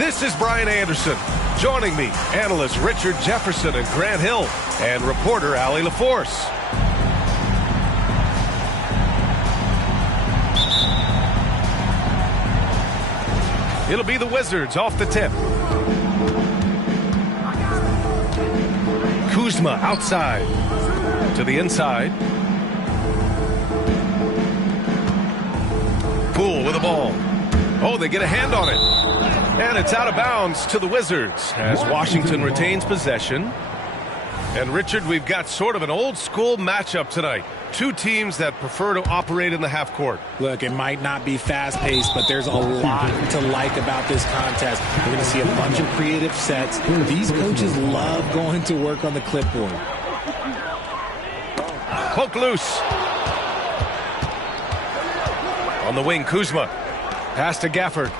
This is Brian Anderson. Joining me, analysts Richard Jefferson and Grant Hill, and reporter Allie LaForce. It'll be the Wizards off the tip. Kuzma outside to the inside. Poole with the ball. Oh, they get a hand on it. And it's out of bounds to the Wizards as Washington retains possession. And Richard, we've got sort of an old school matchup tonight. Two teams that prefer to operate in the half court. Look, it might not be fast-paced, but there's a lot to like about this contest. We're going to see a bunch of creative sets. These coaches love going to work on the clipboard. Poke loose. On the wing, Kuzma. Pass to Gafford.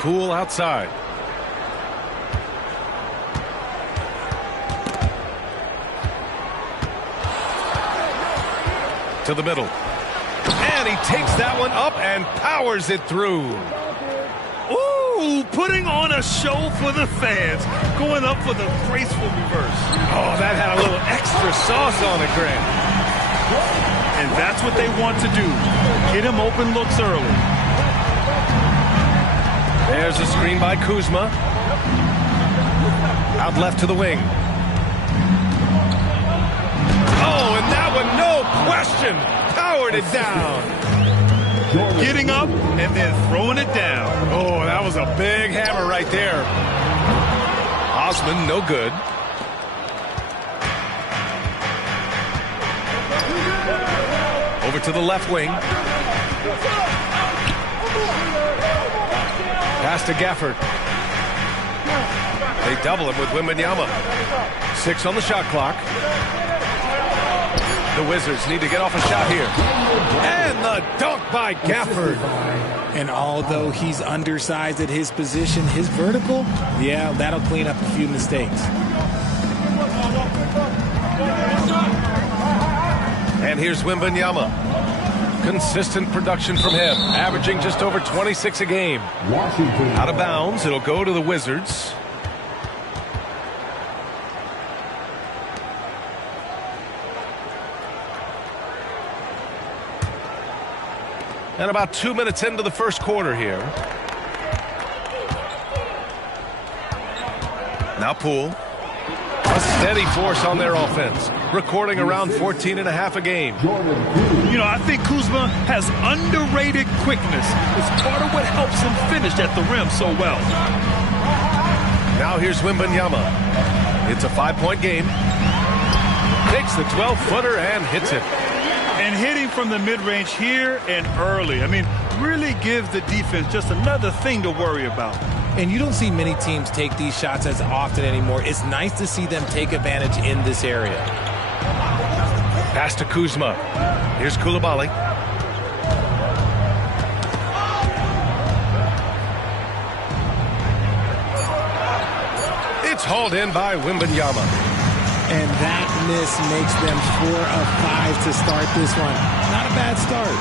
Poole outside. To the middle. And he takes that one up and powers it through. Ooh, putting on a show for the fans. Going up for the graceful reverse. Oh, that had a little extra sauce on it, Grant. And that's what they want to do. Get him open looks early. There's a screen by Kuzma. Out left to the wing. Oh, and that one, no question, powered it down. Getting up and then throwing it down. Oh, that was a big hammer right there. Osman, no good. Over to the left wing. Pass to Gafford. They double him with Wembanyama. 6 on the shot clock. The Wizards need to get off a shot here. And the dunk by Gafford. And although he's undersized at his position, his vertical, yeah, that'll clean up a few mistakes. And here's Wembanyama. Consistent production from him, averaging just over 26 a game. Out of bounds, it'll go to the Wizards. And about 2 minutes into the first quarter here. Now Poole. A steady force on their offense, recording around 14.5 a game. You know, I think Kuzma has underrated quickness. It's part of what helps him finish at the rim so well. Now here's Wembanyama. It's a 5-point game. Takes the 12-footer and hits it. And hitting from the mid-range here and early. I mean, really gives the defense just another thing to worry about. And you don't see many teams take these shots as often anymore. It's nice to see them take advantage in this area. Pass to Kuzma. Here's Coulibaly. It's hauled in by Wembanyama. And that miss makes them 4 of 5 to start this one. Not a bad start.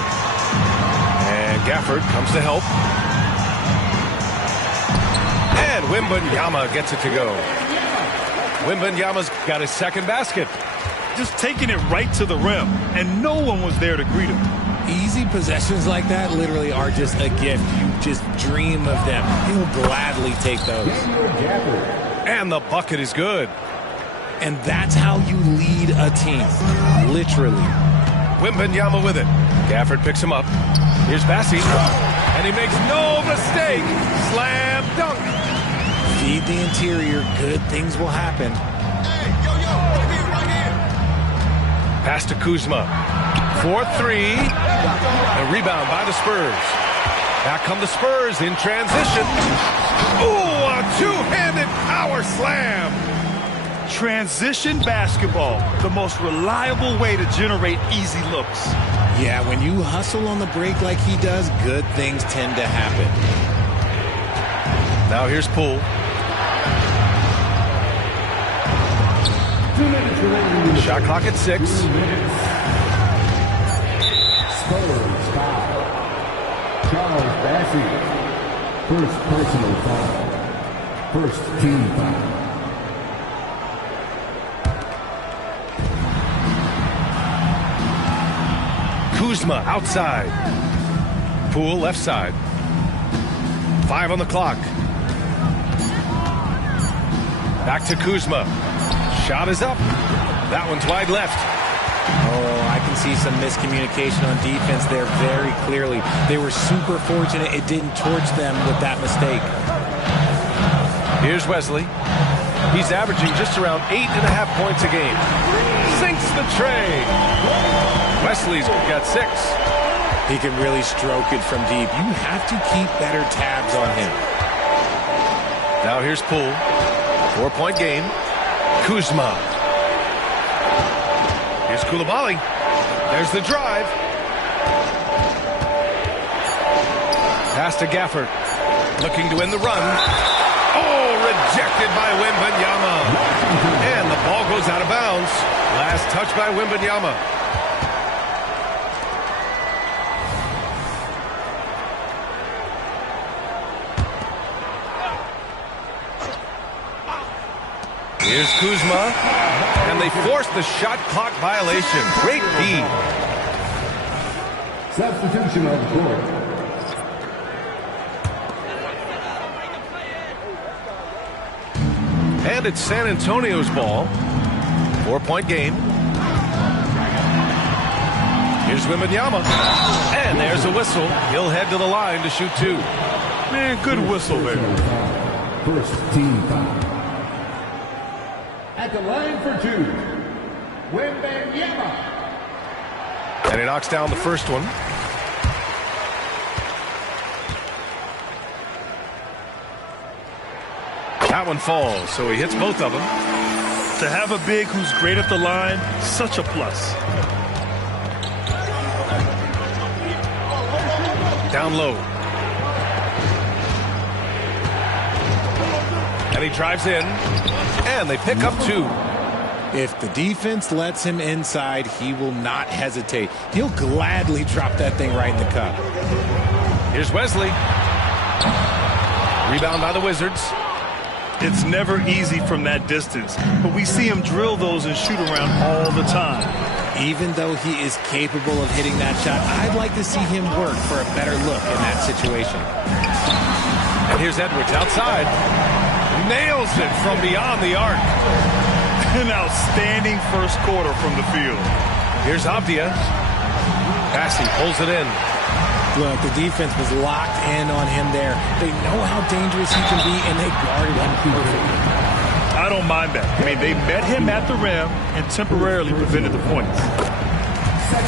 And Gafford comes to help. And Wembanyama gets it to go. Wembanyama's got his second basket. Just taking it right to the rim, and no one was there to greet him. Easy possessions like that literally are just a gift. You just dream of them. He'll gladly take those. And the bucket is good. And that's how you lead a team. Literally. Wembanyama with it. Gafford picks him up. Here's Bassi. And he makes no mistake. Slam dunk. Feed the interior. Good things will happen. Hey, yo, come here, right here. Pass to Kuzma. 4-3. A rebound by the Spurs. Back come the Spurs in transition. Ooh, a two-handed power slam. Transition basketball, the most reliable way to generate easy looks. Yeah, when you hustle on the break like he does, good things tend to happen. Now here's Poole. Shot clock at 6. Spurs foul. Charles Bassi, first personal foul. First team foul. Kuzma outside. Poole left side. 5 on the clock. Back to Kuzma. Shot is up. That one's wide left. Oh, I can see some miscommunication on defense there very clearly. They were super fortunate it didn't torch them with that mistake. Here's Wesley. He's averaging just around 8.5 points a game. Sinks the tray. Wesley's got 6. He can really stroke it from deep. You have to keep better tabs on him. Now here's Poole. 4-point game. Kuzma. Here's Koulibaly. There's the drive. Pass to Gafford. Looking to win the run. Oh, rejected by Wembanyama. And the ball goes out of bounds. Last touch by Wembanyama. Here's Kuzma, and they force the shot clock violation. Great D. Substitution on the court. And it's San Antonio's ball. 4-point game. Here's Wembanyama, and there's a whistle. He'll head to the line to shoot 2. Man, good whistle there. First team foul. At the line for 2, Wembanyama. And he knocks down the first one. That one falls, so he hits both of them. To have a big who's great at the line, such a plus. Down low. And he drives in. And they pick up 2. If the defense lets him inside, he will not hesitate. He'll gladly drop that thing right in the cup. Here's Wesley. Rebound by the Wizards. It's never easy from that distance, but we see him drill those and shoot around all the time. Even though he is capable of hitting that shot, I'd like to see him work for a better look in that situation. And here's Edwards outside. Nails it from beyond the arc. An outstanding first quarter from the field. Here's Avdia. Passing pulls it in. Look, the defense was locked in on him there. They know how dangerous he can be, and they guarded him perfectly. I don't mind that. I mean, they met him at the rim and temporarily prevented the points.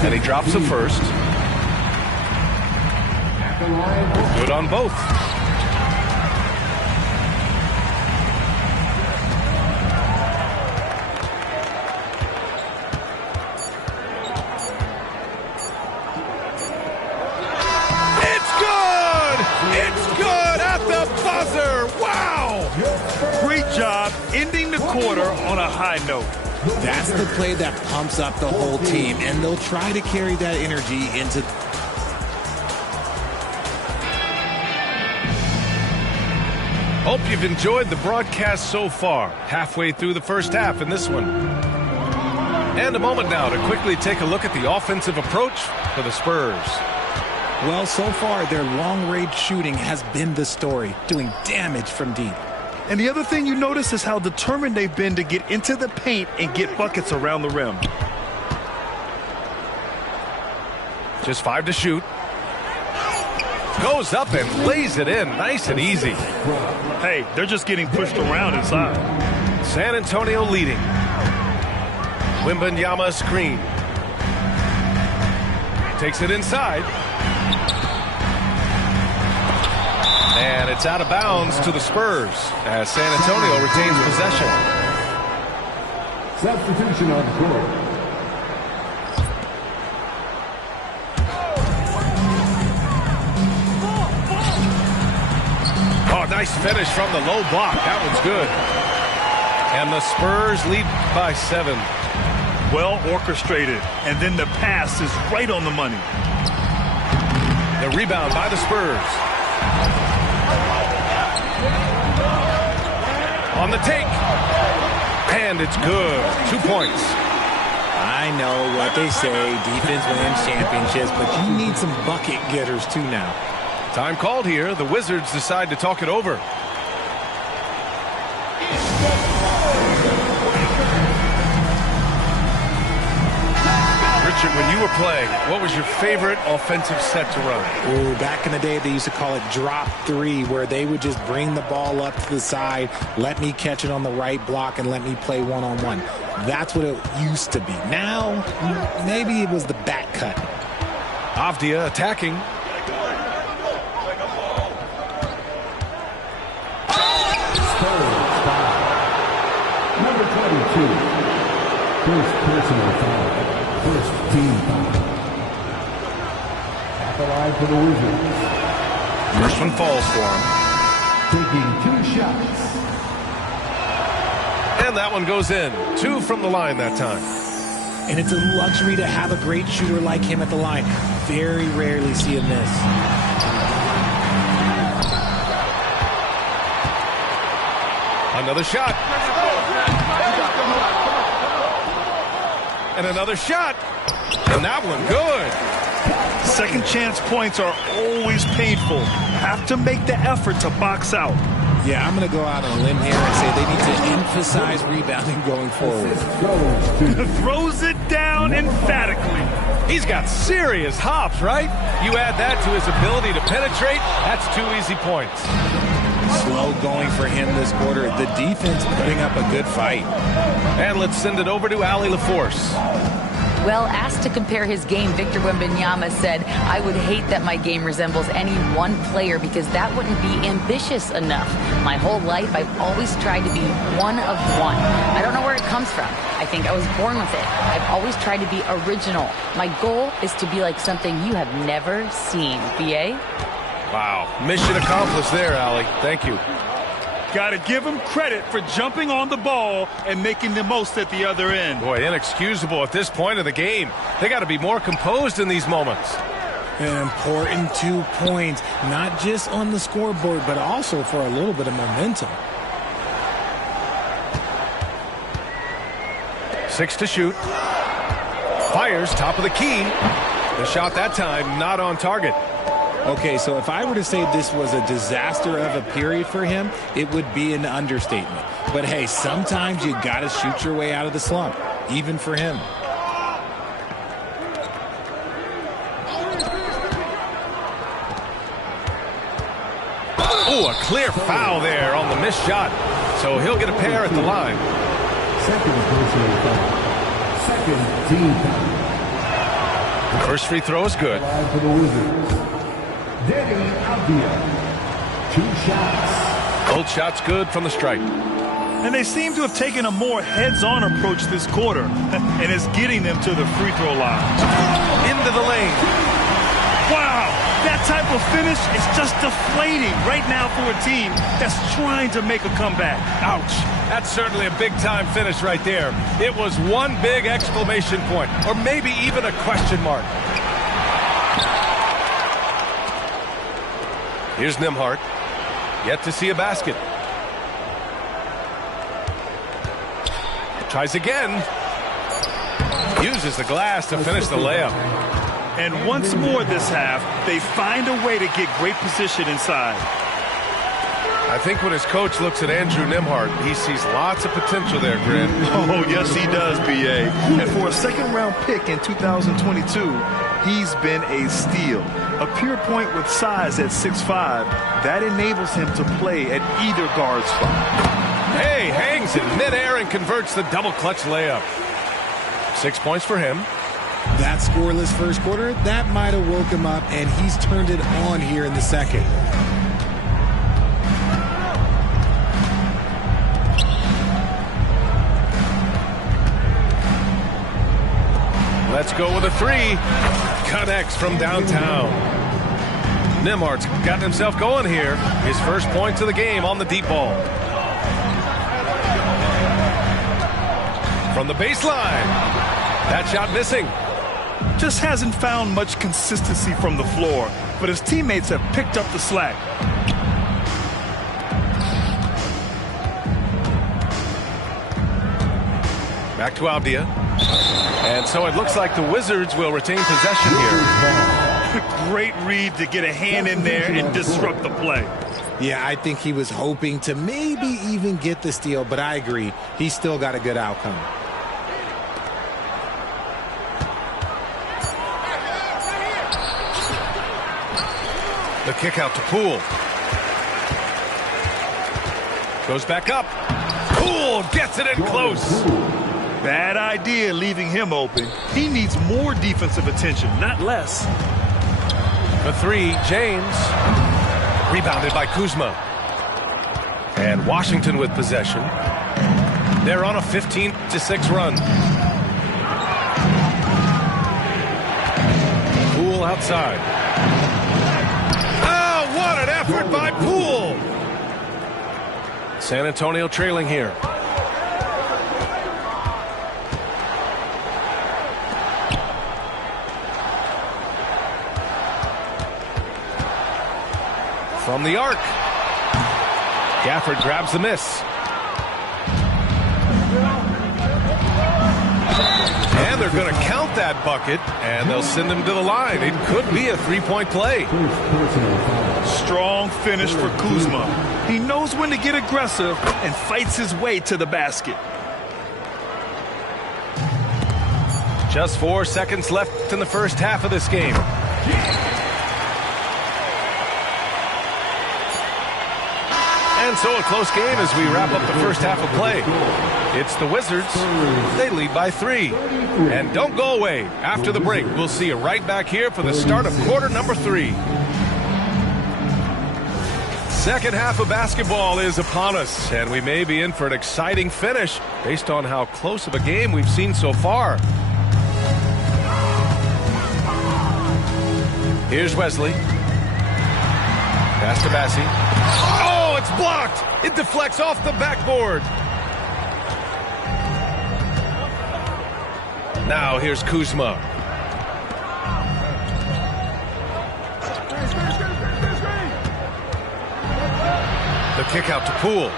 And he drops the first. Good on both. Wow! Great job ending the quarter on a high note. That's the play that pumps up the whole team, and they'll try to carry that energy into... Hope you've enjoyed the broadcast so far. Halfway through the first half in this one. And a moment now to quickly take a look at the offensive approach for the Spurs. Well, so far, their long-range shooting has been the story, doing damage from deep. And the other thing you notice is how determined they've been to get into the paint and get buckets around the rim. Just 5 to shoot. Goes up and lays it in. Nice and easy. Hey, they're just getting pushed around inside. San Antonio leading. Wembanyama screen. Takes it inside. And it's out of bounds to the Spurs as San Antonio retains possession. Substitution on the court. Oh, nice finish from the low block. That one's good. And the Spurs lead by 7. Well orchestrated. And then the pass is right on the money. The rebound by the Spurs. On the take. And it's good. 2 points. I know what they say, defense wins championships, but you need some bucket getters too now. Time called here. The Wizards decide to talk it over. Richard, when you were playing, what was your favorite offensive set to run? Ooh, back in the day, they used to call it drop three, where they would just bring the ball up to the side, let me catch it on the right block, and let me play one-on-one. That's what it used to be. Now, maybe it was the back cut. Avdia attacking. Spurs foul. Number 22. First personal foul. First team foul. At the line for the Wizards. First one falls for him. Taking 2 shots. And that one goes in. 2 from the line that time. And it's a luxury to have a great shooter like him at the line. Very rarely see him miss. Another shot. And another shot. And that one good. Second chance points are always painful. Have to make the effort to box out. Yeah, I'm going to go out on a limb here and say they need to emphasize rebounding going forward. Throws it down emphatically. He's got serious hops, right? You add that to his ability to penetrate, that's 2 easy points. Slow going for him this quarter. The defense putting up a good fight. And let's send it over to Allie LaForce. Well, asked to compare his game, Victor Wembanyama said, I would hate that my game resembles any one player because that wouldn't be ambitious enough. My whole life, I've always tried to be one of one. I don't know where it comes from. I think I was born with it. I've always tried to be original. My goal is to be like something you have never seen. BA? Wow. Mission accomplished there, Allie. Thank you. Got to give him credit for jumping on the ball and making the most at the other end. Boy, inexcusable at this point of the game. They got to be more composed in these moments. An important 2 points, not just on the scoreboard, but also for a little bit of momentum. 6 to shoot. Fires, top of the key. The shot that time, not on target. Okay, so if I were to say this was a disaster of a period for him, it would be an understatement. But hey, sometimes you got to shoot your way out of the slump, even for him. Oh, a clear foul there on the missed shot. So he'll get a pair at the line. Second personal foul. Second team foul. First free throw is good. Line for the Wizards. Danny Avdia. 2 shots. Both shots good from the stripe. And they seem to have taken a more heads-on approach this quarter, and it's getting them to the free throw line. Into the lane. Wow, that type of finish is just deflating right now for a team that's trying to make a comeback. Ouch. That's certainly a big-time finish right there. It was one big exclamation point, or maybe even a question mark. Here's Nembhard. Yet to see a basket. Tries again. Uses the glass to finish the layup. And once more this half, they find a way to get great position inside. I think when his coach looks at Andrew Nembhard, he sees lots of potential there, Grant. Oh, yes, he does, B.A. And for a second-round pick in 2022, he's been a steal. A pure point with size at 6'5", that enables him to play at either guard spot. Hey, hangs in midair and converts the double-clutch layup. 6 points for him. That scoreless first quarter, that might have woke him up, and he's turned it on here in the second. Let's go with a 3. Connects from downtown. Nembhard's gotten himself going here. His first points of the game on the deep ball. From the baseline. That shot missing. Just hasn't found much consistency from the floor, but his teammates have picked up the slack. Back to Avdia. And so it looks like the Wizards will retain possession here. Great read to get a hand in there and disrupt the play. Yeah, I think he was hoping to maybe even get the steal, but I agree. He still got a good outcome. The kick out to Poole. Goes back up. Poole gets it in close. Bad idea leaving him open. He needs more defensive attention, not less. The three, James. Rebounded by Kuzma. And Washington with possession. They're on a 15-6 run. Poole outside. Oh, what an effort by Poole! San Antonio trailing here. From the arc. Gafford grabs the miss. And they're going to count that bucket, and they'll send him to the line. It could be a three-point play. Strong finish for Kuzma. He knows when to get aggressive and fights his way to the basket. Just 4 seconds left in the first half of this game. And so a close game as we wrap up the first half of play. It's the Wizards. They lead by 3. And don't go away. After the break, we'll see you right back here for the start of quarter number 3. Second half of basketball is upon us, and we may be in for an exciting finish based on how close of a game we've seen so far. Here's Wesley. Pass to Bassi. Oh, it's blocked! It deflects off the backboard. Now here's Kuzma. The kick out to Poole.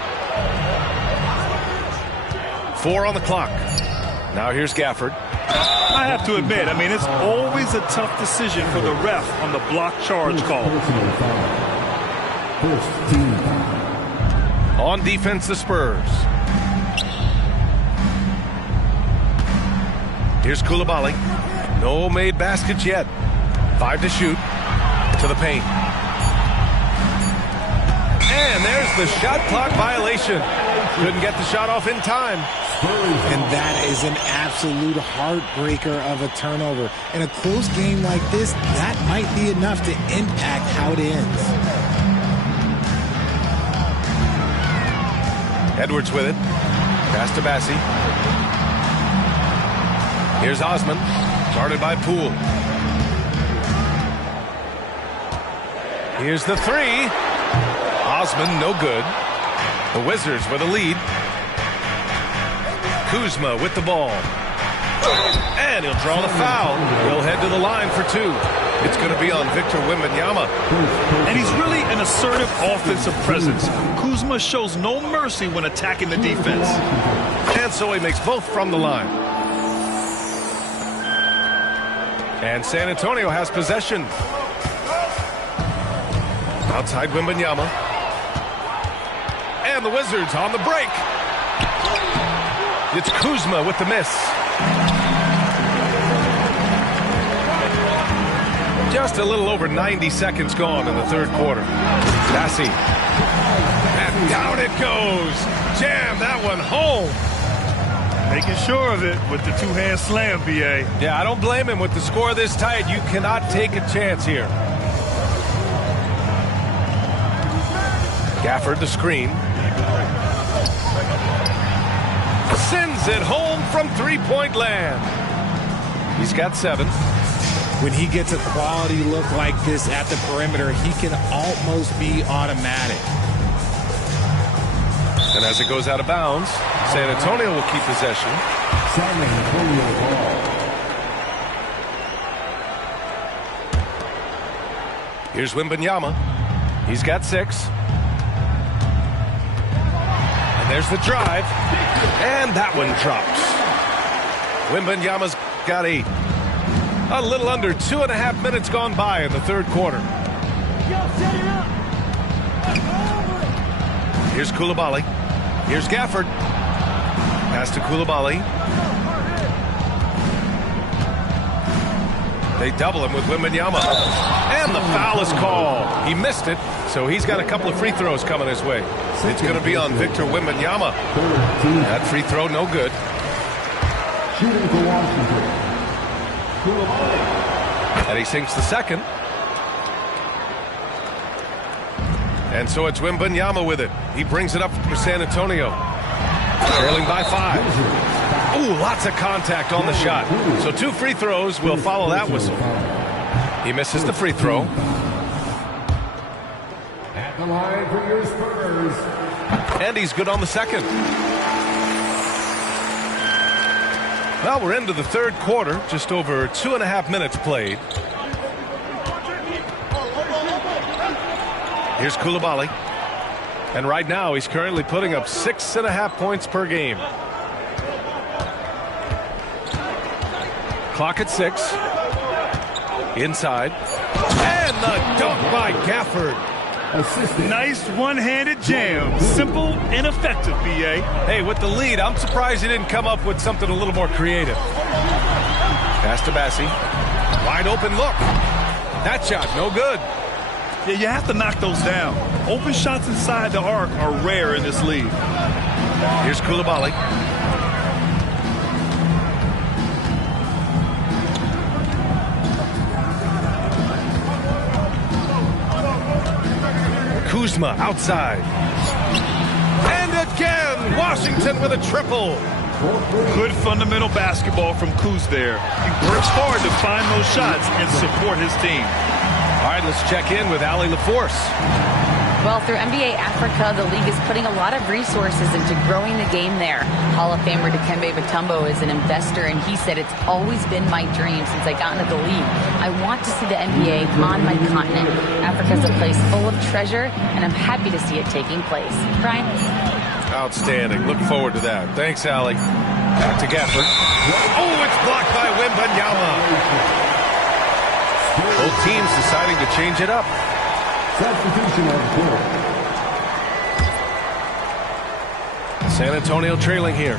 4 on the clock. Now here's Gafford. I have to admit, it's always a tough decision for the ref on the block charge call. On defense, the Spurs. Here's Coulibaly. No made baskets yet. 5 to shoot. To the paint. And there's the shot clock violation. Couldn't get the shot off in time. And that is an absolute heartbreaker of a turnover. In a close game like this, that might be enough to impact how it ends. Edwards with it. Pass to Bassi. Here's Osman. Guarded by Poole. Here's the 3. Osman, no good. The Wizards with a lead. Kuzma with the ball. And he'll draw the foul. He'll head to the line for 2. It's going to be on Victor Wembanyama. And he's really an assertive offensive presence. Kuzma shows no mercy when attacking the defense. And so he makes both from the line. And San Antonio has possession. Outside Wembanyama. And the Wizards on the break. It's Kuzma with the miss. Just a little over 90 seconds gone in the third quarter. Bassi. And down it goes. Jam that one home. Making sure of it with the two-hand slam, B.A. Yeah, I don't blame him. With the score this tight, you cannot take a chance here. Gafford the screen. Sends it home from three-point land. He's got 7. When he gets a quality look like this at the perimeter, he can almost be automatic. And as it goes out of bounds, San Antonio will keep possession. San Antonio ball. Here's Wembanyama. He's got 6. And there's the drive. And that one drops. Wembanyama's got 8. A little under 2.5 minutes gone by in the third quarter. Here's Coulibaly. Here's Gafford. Pass to Coulibaly. They double him with Wembanyama. And the foul is called. He missed it, so he's got a couple of free throws coming his way. It's going to be on Victor Wembanyama. That free throw, no good. Shooting for Washington. And he sinks the second. And so it's Wembanyama with it. He brings it up for San Antonio. Trailing by 5. Ooh, lots of contact on the shot. So 2 free throws will follow that whistle. He misses the free throw. At the line for your Spurs. And he's good on the second. Well, we're into the third quarter. Just over 2.5 minutes played. Here's Coulibaly. And right now, he's currently putting up 6.5 points per game. Clock at 6. Inside. And the dunk by Gafford. Nice one-handed jam. Simple and effective, B.A. Hey, with the lead, I'm surprised he didn't come up with something a little more creative. Pass to Bassi. Wide open look. That shot, no good. Yeah, you have to knock those down. Open shots inside the arc are rare in this league. Here's Coulibaly. Kuzma outside. And again, Washington with a triple. Good fundamental basketball from Kuz there. He works hard to find those shots and support his team. All right, let's check in with Allie LaForce. Well, through NBA Africa, the league is putting a lot of resources into growing the game there. Hall of Famer Dikembe Mutombo is an investor, and he said, "It's always been my dream since I got into the league. I want to see the NBA on my continent. Africa's a place full of treasure, and I'm happy to see it taking place." Brian? Outstanding. Look forward to that. Thanks, Allie. Back to Gafford. Oh, it's blocked by Wembanyama. Both teams deciding to change it up. Substitution on the court. San Antonio trailing here.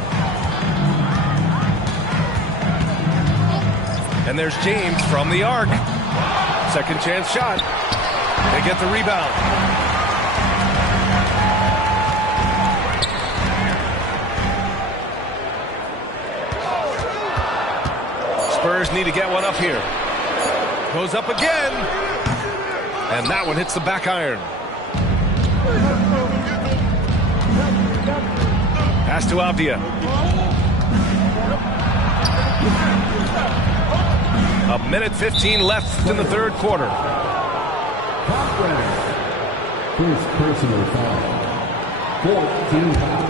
And there's James from the arc. Second chance shot. They get the rebound. Spurs need to get one up here. Goes up again. And that one hits the back iron. Pass to Avdia. A minute 15 left in the third quarter. First personal foul. 14 foul.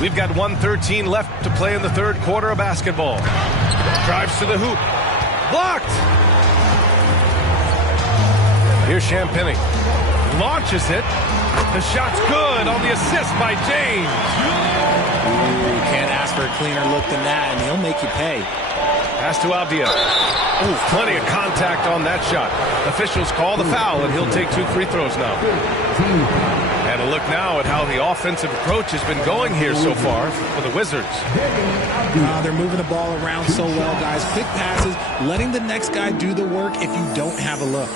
We've got 1:13 left to play in the third quarter of basketball. Drives to the hoop. Blocked. Here's Champagny. Launches it. The shot's good on the assist by James. Ooh, can't ask for a cleaner look than that, and he'll make you pay. Pass to Avdia. Ooh, plenty of contact on that shot. Officials call the foul, and he'll take 2 free throws now. And a look now at how the offensive approach has been going here so far for the Wizards. They're moving the ball around so well, guys. Quick passes, letting the next guy do the work if you don't have a look.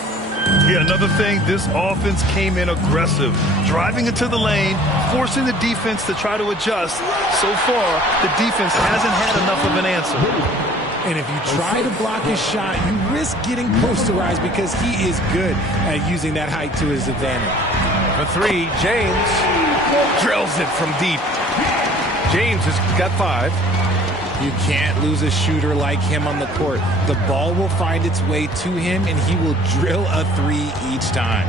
Yeah, another thing, this offense came in aggressive, driving into the lane, forcing the defense to try to adjust. So far, the defense hasn't had enough of an answer. And if you try to block his shot, you risk getting posterized because he is good at using that height to his advantage. For 3, James drills it from deep. James has got 5. You can't lose a shooter like him on the court. The ball will find its way to him, and he will drill a 3 each time.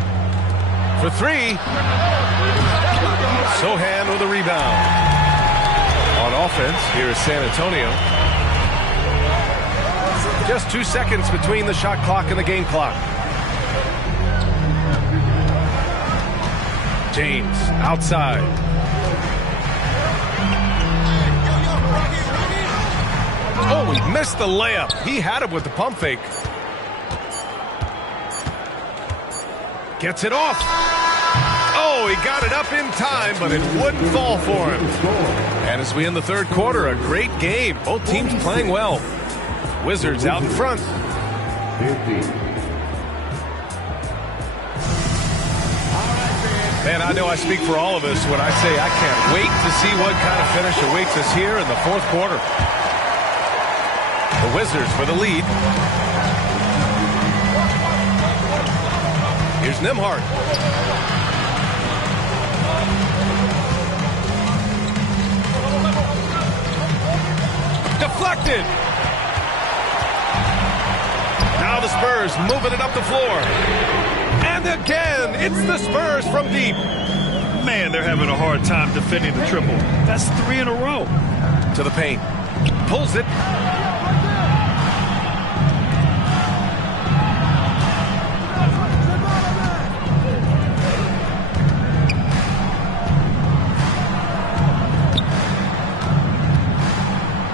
For 3, Sohan with a rebound. On offense, here is San Antonio. Just 2 seconds between the shot clock and the game clock. James outside. Oh, he missed the layup. He had him with the pump fake. Gets it off. Oh, he got it up in time, but it wouldn't fall for him. And as we end the third quarter, a great game. Both teams playing well. Wizards out in front. 50. Man, I know I speak for all of us when I say I can't wait to see what kind of finish awaits us here in the fourth quarter. The Wizards for the lead. Here's Nembhard. Deflected. Now the Spurs moving it up the floor. And again, it's the Spurs from deep. Man, they're having a hard time defending the triple. That's 3 in a row. To the paint. Pulls it.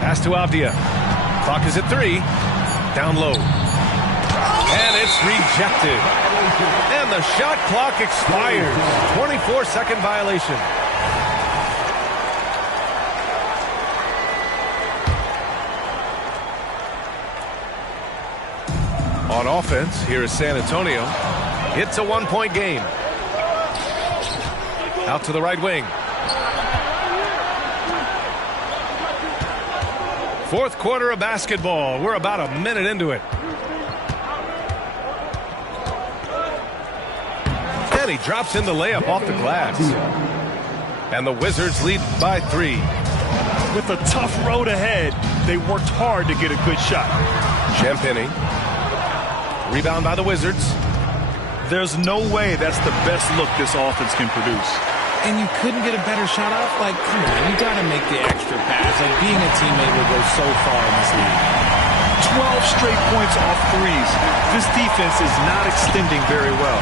Pass to Avdia. Clock is at 3. Down low. And it's rejected. And the shot clock expires. 24-second violation. On offense, here is San Antonio. It's a one-point game. Out to the right wing. Fourth quarter of basketball. We're about a minute into it. And he drops in the layup off the glass. And the Wizards lead by 3. With a tough road ahead, they worked hard to get a good shot. Champagnie. Rebound by the Wizards. There's no way that's the best look this offense can produce. And you couldn't get a better shot off? Like, come on, you got to make the extra pass. Like, being a teammate will go so far in this league. 12 straight points off threes. This defense is not extending very well.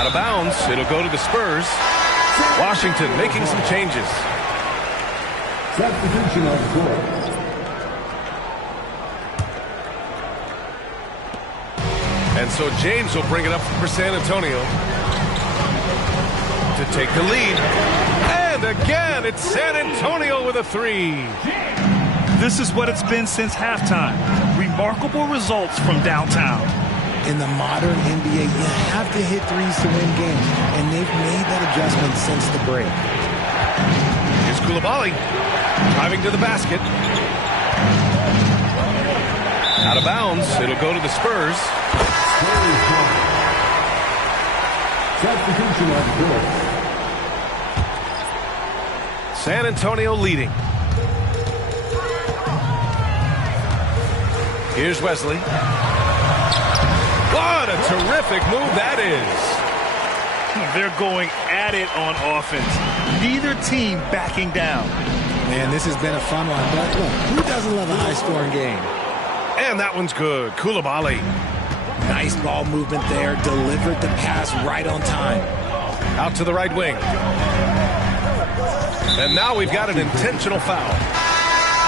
Out of bounds. It'll go to the Spurs. Washington making some changes. Substitution on the court. And so James will bring it up for San Antonio to take the lead. And again, it's San Antonio with a 3. This is what it's been since halftime. Remarkable results from downtown. In the modern NBA, you have to hit threes to win games, and they've made that adjustment since the break. Here's Coulibaly driving to the basket. Out of bounds. It'll go to the Spurs. Substitution on the court. San Antonio leading. Here's Wesley. What a terrific move that is. They're going at it on offense. Neither team backing down. Man, this has been a fun one. But look, who doesn't love a high-scoring game? And that one's good. Coulibaly. Nice ball movement there. Delivered the pass right on time. Out to the right wing. And now we've got an intentional foul.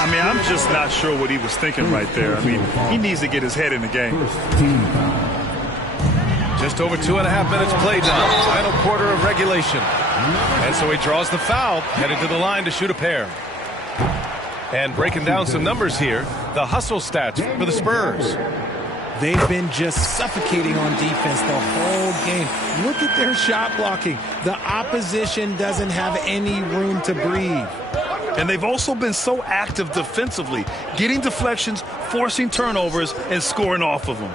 I mean, I'm just not sure what he was thinking right there. I mean, he needs to get his head in the game. Just over 2.5 minutes played now. Final quarter of regulation. And so he draws the foul, headed to the line to shoot a pair. And breaking down some numbers here, the hustle stats for the Spurs. They've been just suffocating on defense the whole game. Look at their shot blocking. The opposition doesn't have any room to breathe. And they've also been so active defensively, getting deflections, forcing turnovers, and scoring off of them.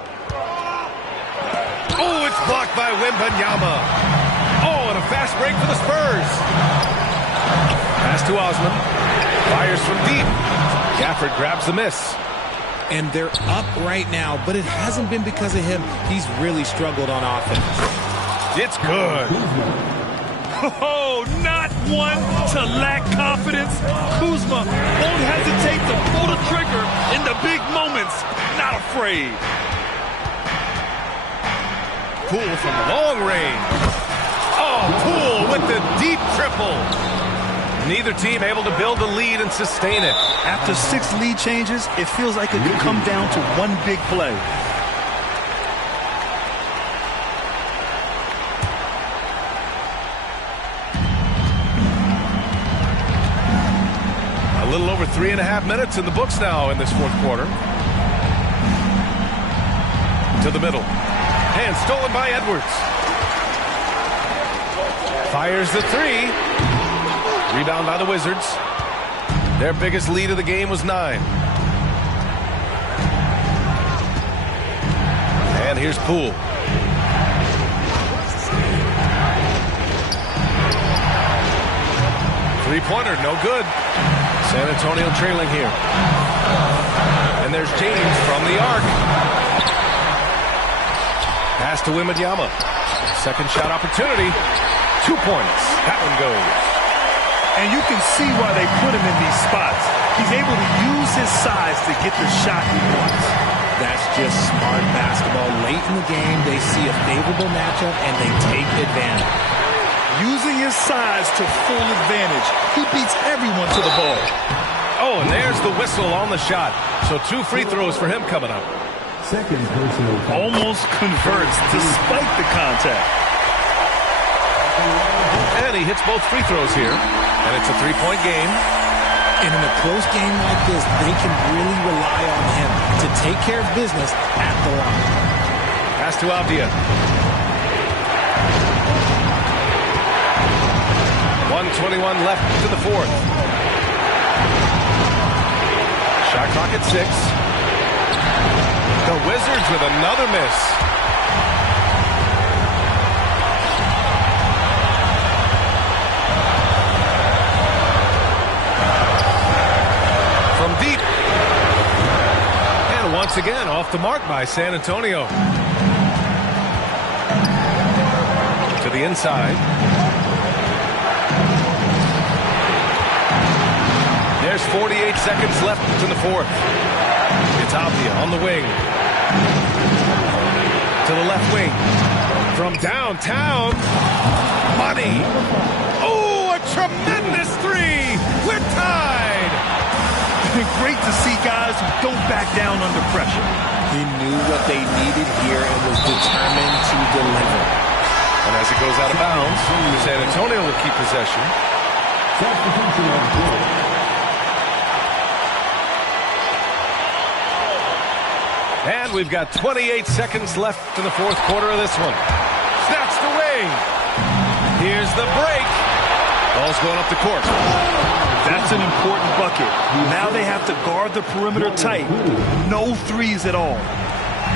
Oh, it's blocked by Wembanyama. Oh, and a fast break for the Spurs. Pass to Osman. Fires from deep. Gafford grabs the miss. And they're up right now, but it hasn't been because of him. He's really struggled on offense. It's good. Oh, not one to lack confidence. Kuzma won't hesitate to pull the trigger in the big moments. Not afraid. Poole from long range. Oh, Poole with the deep triple. Neither team able to build a lead and sustain it. After 6 lead changes, it feels like it could come down to one big play. A little over 3.5 minutes in the books now in this fourth quarter. To the middle. And stolen by Edwards. Fires the 3. Rebound by the Wizards. Their biggest lead of the game was 9. And here's Poole. Three-pointer, no good. San Antonio trailing here. And there's James from the arc. Pass to Wembanyama. Second shot opportunity. 2 points. That one goes. And you can see why they put him in these spots. He's able to use his size to get the shot he wants. That's just smart basketball. Late in the game, they see a favorable matchup, and they take advantage. Using his size to full advantage. He beats everyone to the ball. Oh, and there's the whistle on the shot. So 2 free throws for him coming up. Second personal foul. Almost converts despite the contact. And he hits both free throws here. And it's a 3-point game. And in a close game like this, they can really rely on him to take care of business at the line. Pass to Avdia. 1:21 left to the fourth. Shot clock at 6. The Wizards with another miss. From deep. And once again, off the mark by San Antonio. To the inside. There's 48 seconds left in the fourth. It's Avdia on the wing. To the left wing. From downtown. Money. Oh, a tremendous 3. We're tied. Great to see guys who don't back down under pressure. He knew what they needed here and was determined to deliver. And as it goes out of bounds, San Antonio will keep possession. Substitution on court. And we've got 28 seconds left in the fourth quarter of this one. Snatched away. Here's the break. Ball's going up the court. That's an important bucket. Now they have to guard the perimeter tight. No threes at all.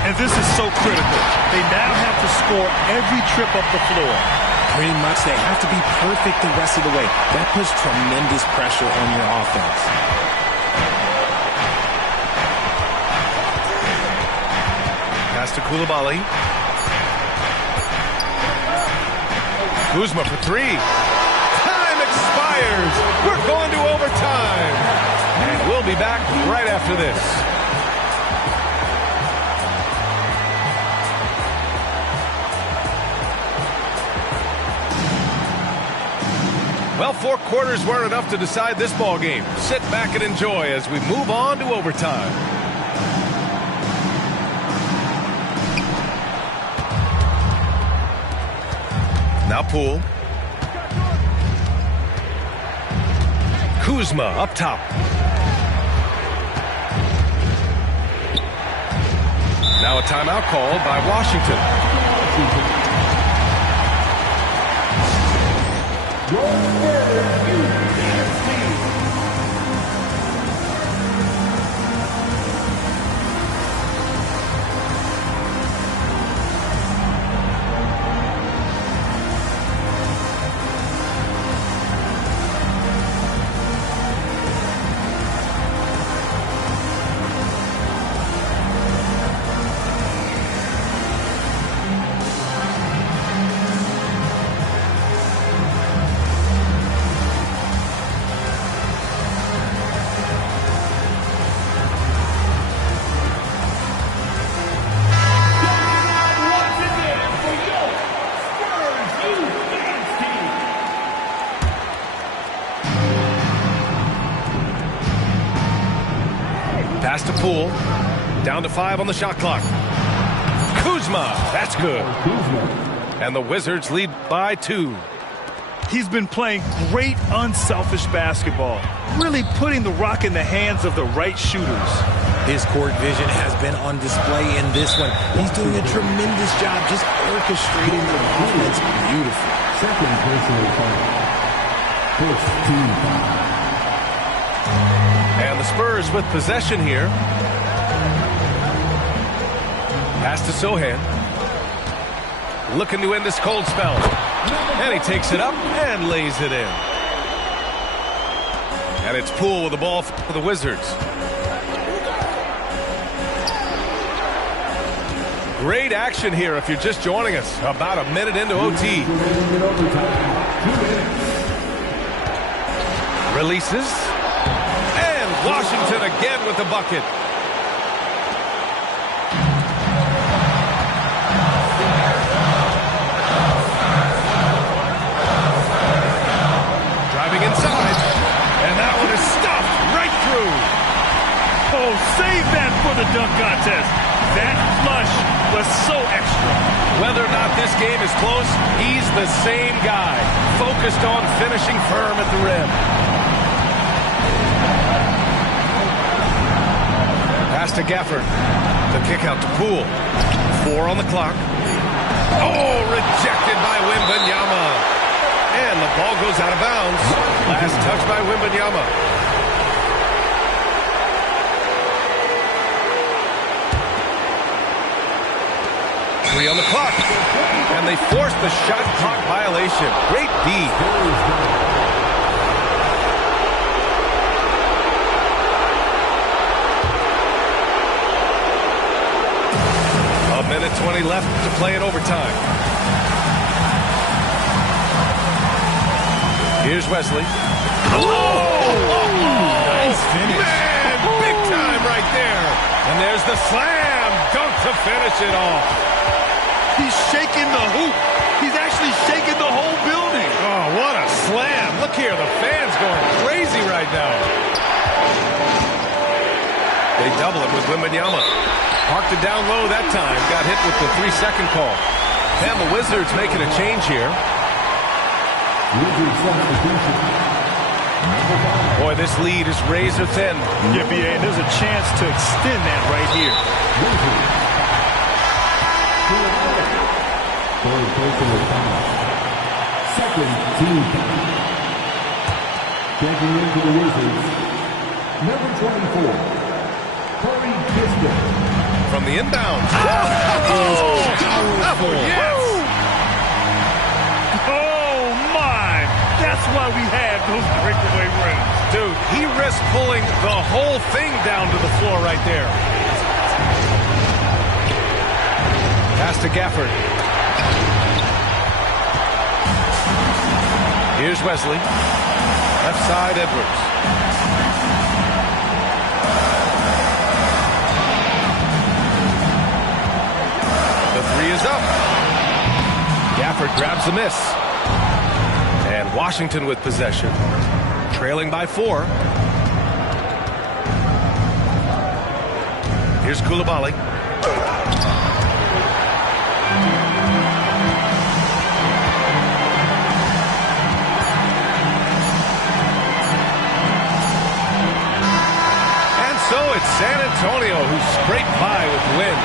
And this is so critical. They now have to score every trip up the floor. Pretty much they have to be perfect the rest of the way. That puts tremendous pressure on your offense. Pass to Coulibaly. Kuzma for 3. Time expires. We're going to overtime. And we'll be back right after this. Well, 4 quarters weren't enough to decide this ball game. Sit back and enjoy as we move on to overtime. Now Poole. Kuzma up top. Now a timeout called by Washington. Pass to Poole. Down to 5 on the shot clock. Kuzma. That's good. And the Wizards lead by 2. He's been playing great unselfish basketball, really putting the rock in the hands of the right shooters. His court vision has been on display in this one. He's doing a tremendous job just orchestrating the offense beautifully. Second personal foul. First team foul. And the Spurs with possession here. Pass to Sohan. Looking to end this cold spell. And he takes it up and lays it in. And it's Poole with the ball for the Wizards. Great action here if you're just joining us. About a minute into OT. Releases. And Washington again with the bucket. Driving inside. And that one is stuffed right through. Oh, save that for the dunk contest. That flush was so extra. Whether or not this game is close, he's the same guy, focused on finishing firm at the rim. Pass to Gafford. The kick out to Poole. 4 on the clock. Oh, rejected by Wembanyama. And the ball goes out of bounds. Last touch by Wembanyama. On the clock, and they force the shot clock violation. Great D. A minute 20 left to play in overtime. Here's Wesley. Nice finish. Man, big time right there. And there's the slam dunk to finish it off. He's shaking the hoop. He's actually shaking the whole building. Oh, what a slam. Look here, the fans going crazy right now. They double it with Wembanyama. Parked it down low that time. Got hit with the 3-second call. And the Wizards making a change here. Boy, this lead is razor thin. Yeah, B.A., there's a chance to extend that right here. Third personal foul. Second team foul. Checking into the Wizards, number 24, Corey Kispert. From the inbound. Oh, powerful. Yes. Oh, my. That's why we have those breakaway rims. Dude, he risked pulling the whole thing down to the floor right there. Pass to Gafford. Here's Wesley. Left side, Edwards. The 3 is up. Gafford grabs the miss. And Washington with possession. Trailing by 4. Here's Coulibaly. So it's San Antonio who scraped by with the win.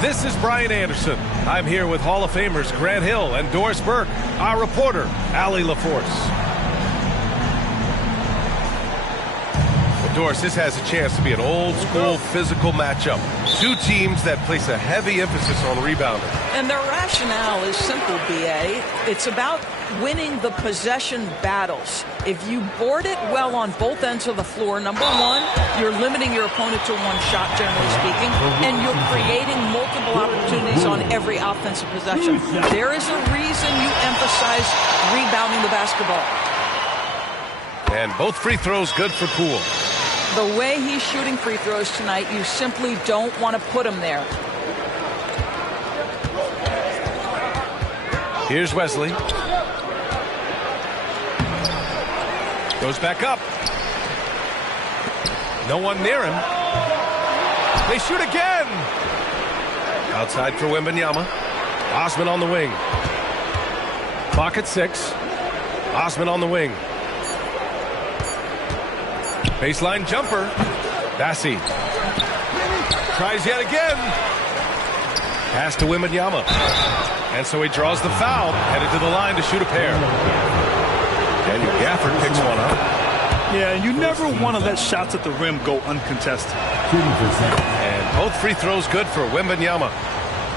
This is Brian Anderson. I'm here with Hall of Famers Grant Hill and Doris Burke, our reporter, Allie LaForce. Well, Doris, this has a chance to be an old-school physical matchup. Two teams that place a heavy emphasis on rebounding. And their rationale is simple, B.A. It's about winning the possession battles. If you board it well on both ends of the floor, number one, you're limiting your opponent to one shot, generally speaking, and you're creating multiple opportunities on every offensive possession. There is a reason you emphasize rebounding the basketball. And both free throws good for Poole. The way he's shooting free throws tonight, you simply don't want to put him there. Here's Wesley. Goes back up. No one near him. They shoot again. Outside for Wembanyama. Osman on the wing. Clock at 6. Osman on the wing. Baseline jumper. Bassi. Tries yet again. Pass to Wembanyama. And so he draws the foul. Headed to the line to shoot a pair. Daniel Gafford picks one up. Yeah, and you never want to let shots at the rim go uncontested. And both free throws good for Wembanyama.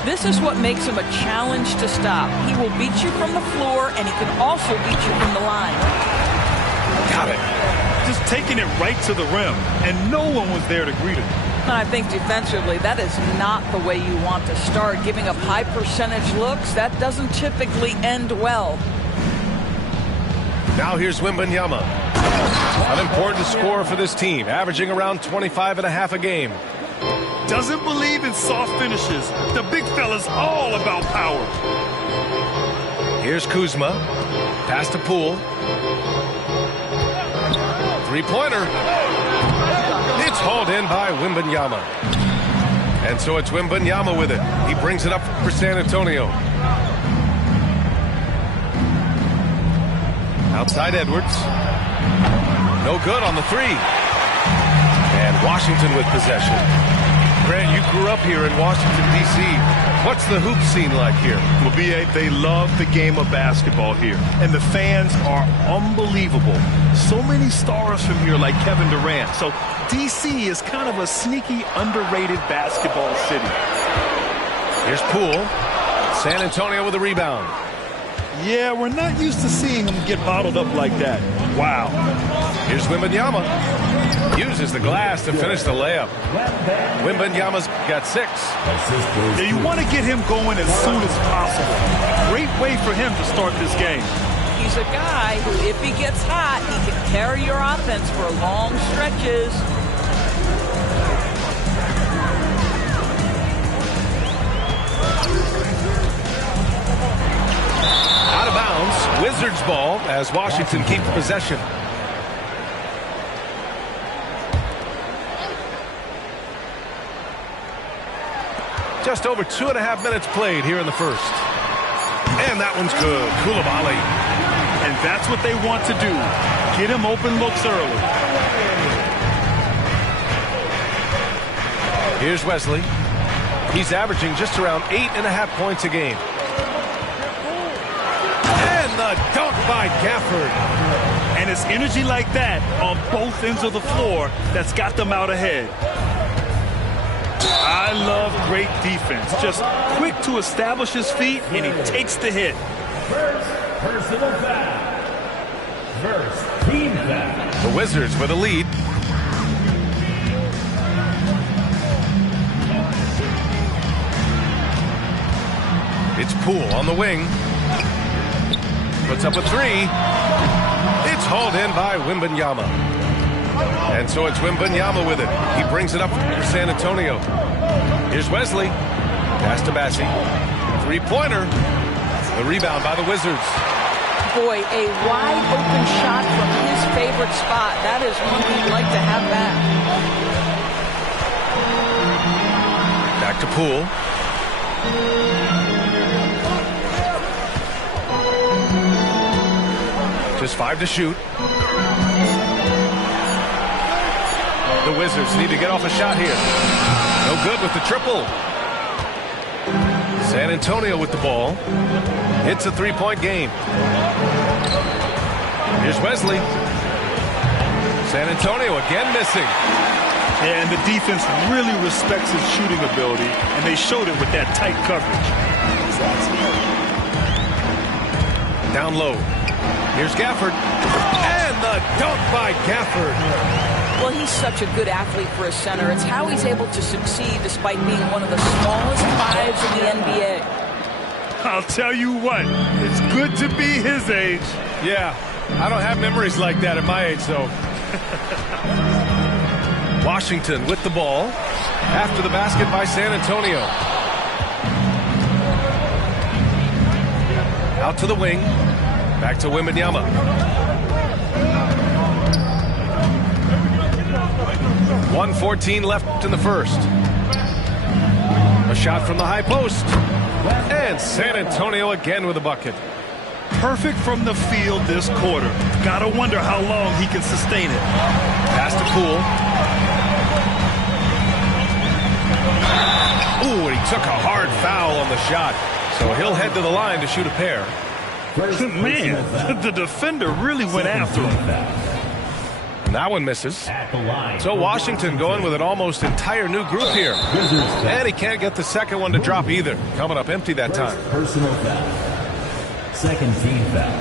This is what makes him a challenge to stop. He will beat you from the floor, and he can also beat you from the line. Got it. Just taking it right to the rim, and no one was there to greet him. And I think defensively, that is not the way you want to start. Giving up high percentage looks, that doesn't typically end well. Now here's Wembanyama. An important scorer for this team, averaging around 25.5 a game. Doesn't believe in soft finishes. The big fella's all about power. Here's Kuzma. Pass to Poole. Three-pointer. It's hauled in by Wembanyama. And so it's Wembanyama with it. He brings it up for San Antonio. Outside Edwards. No good on the three. And Washington with possession. Grant, you grew up here in Washington, D.C. What's the hoop scene like here? Well, B.A., they love the game of basketball here. And the fans are unbelievable. So many stars from here like Kevin Durant. So D.C. is kind of a sneaky, underrated basketball city. Here's Poole. San Antonio with a rebound. Yeah, we're not used to seeing him get bottled up like that. Wow. Here's Wembanyama. Uses the glass to finish the layup. Wembanyama's got 6. Yeah, you want to get him going as soon as possible. Great way for him to start this game. He's a guy who, if he gets hot, he can carry your offense for long stretches. Out of bounds. Wizards ball as Washington keeps possession. Just over 2.5 minutes played here in the first. And that one's good. Koulibaly. And that's what they want to do. Get him open looks early. Here's Wesley. He's averaging just around 8.5 points a game. And the dunk by Gafford. And it's energy like that on both ends of the floor that's got them out ahead. I love great defense. Just quick to establish his feet, and he takes the hit. First personal foul. First team foul. The Wizards with a lead. It's Poole on the wing. Puts up a three. It's hauled in by Wembanyama. And so it's Wembanyama with it. He brings it up for San Antonio. Here's Wesley. Pass to Bassi. Three-pointer. The rebound by the Wizards. Boy, a wide open shot from his favorite spot. That is one we'd like to have back. Back to Poole. Just 5 to shoot. The Wizards need to get off a shot here. No good with the triple. San Antonio with the ball. It's a three-point game. Here's Wesley. San Antonio again missing. And the defense really respects his shooting ability, and they showed it with that tight coverage. Down low. Here's Gafford. And the dunk by Gafford. Well, he's such a good athlete for a center. It's how he's able to succeed despite being one of the smallest fives in the NBA. I'll tell you what, it's good to be his age. Yeah, I don't have memories like that at my age, though. Washington with the ball after the basket by San Antonio. Out to the wing. Back to Wembanyama. .114 left in the first. A shot from the high post. And San Antonio again with a bucket. Perfect from the field this quarter. Gotta wonder how long he can sustain it. Pass to Poole. Ooh, and he took a hard foul on the shot. So he'll head to the line to shoot a pair. Man, the defender really went after him. And that one misses. So Washington going with an almost entire new group here. And he can't get the second one to drop either. Coming up empty that time. Personal foul. Second team foul.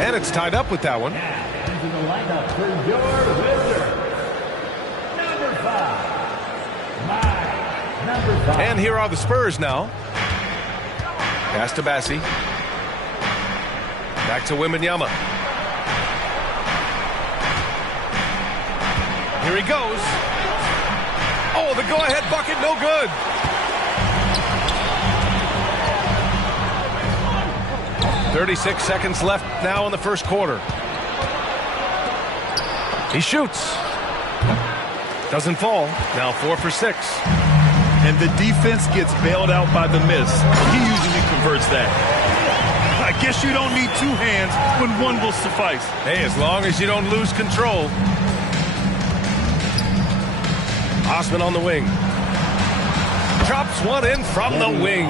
And it's tied up with that one. Into the lineup for your Wizards. Number 5. Number 5. And here are the Spurs now. Pass to Bassi. Back to Wembanyama. Here he goes. Oh, the go-ahead bucket, no good. .36 seconds left now in the first quarter. He shoots. Doesn't fall. Now 4 for 6. And the defense gets bailed out by the miss. He usually converts that. I guess you don't need two hands when one will suffice. Hey, as long as you don't lose control. Osman on the wing. Drops one in from the wing.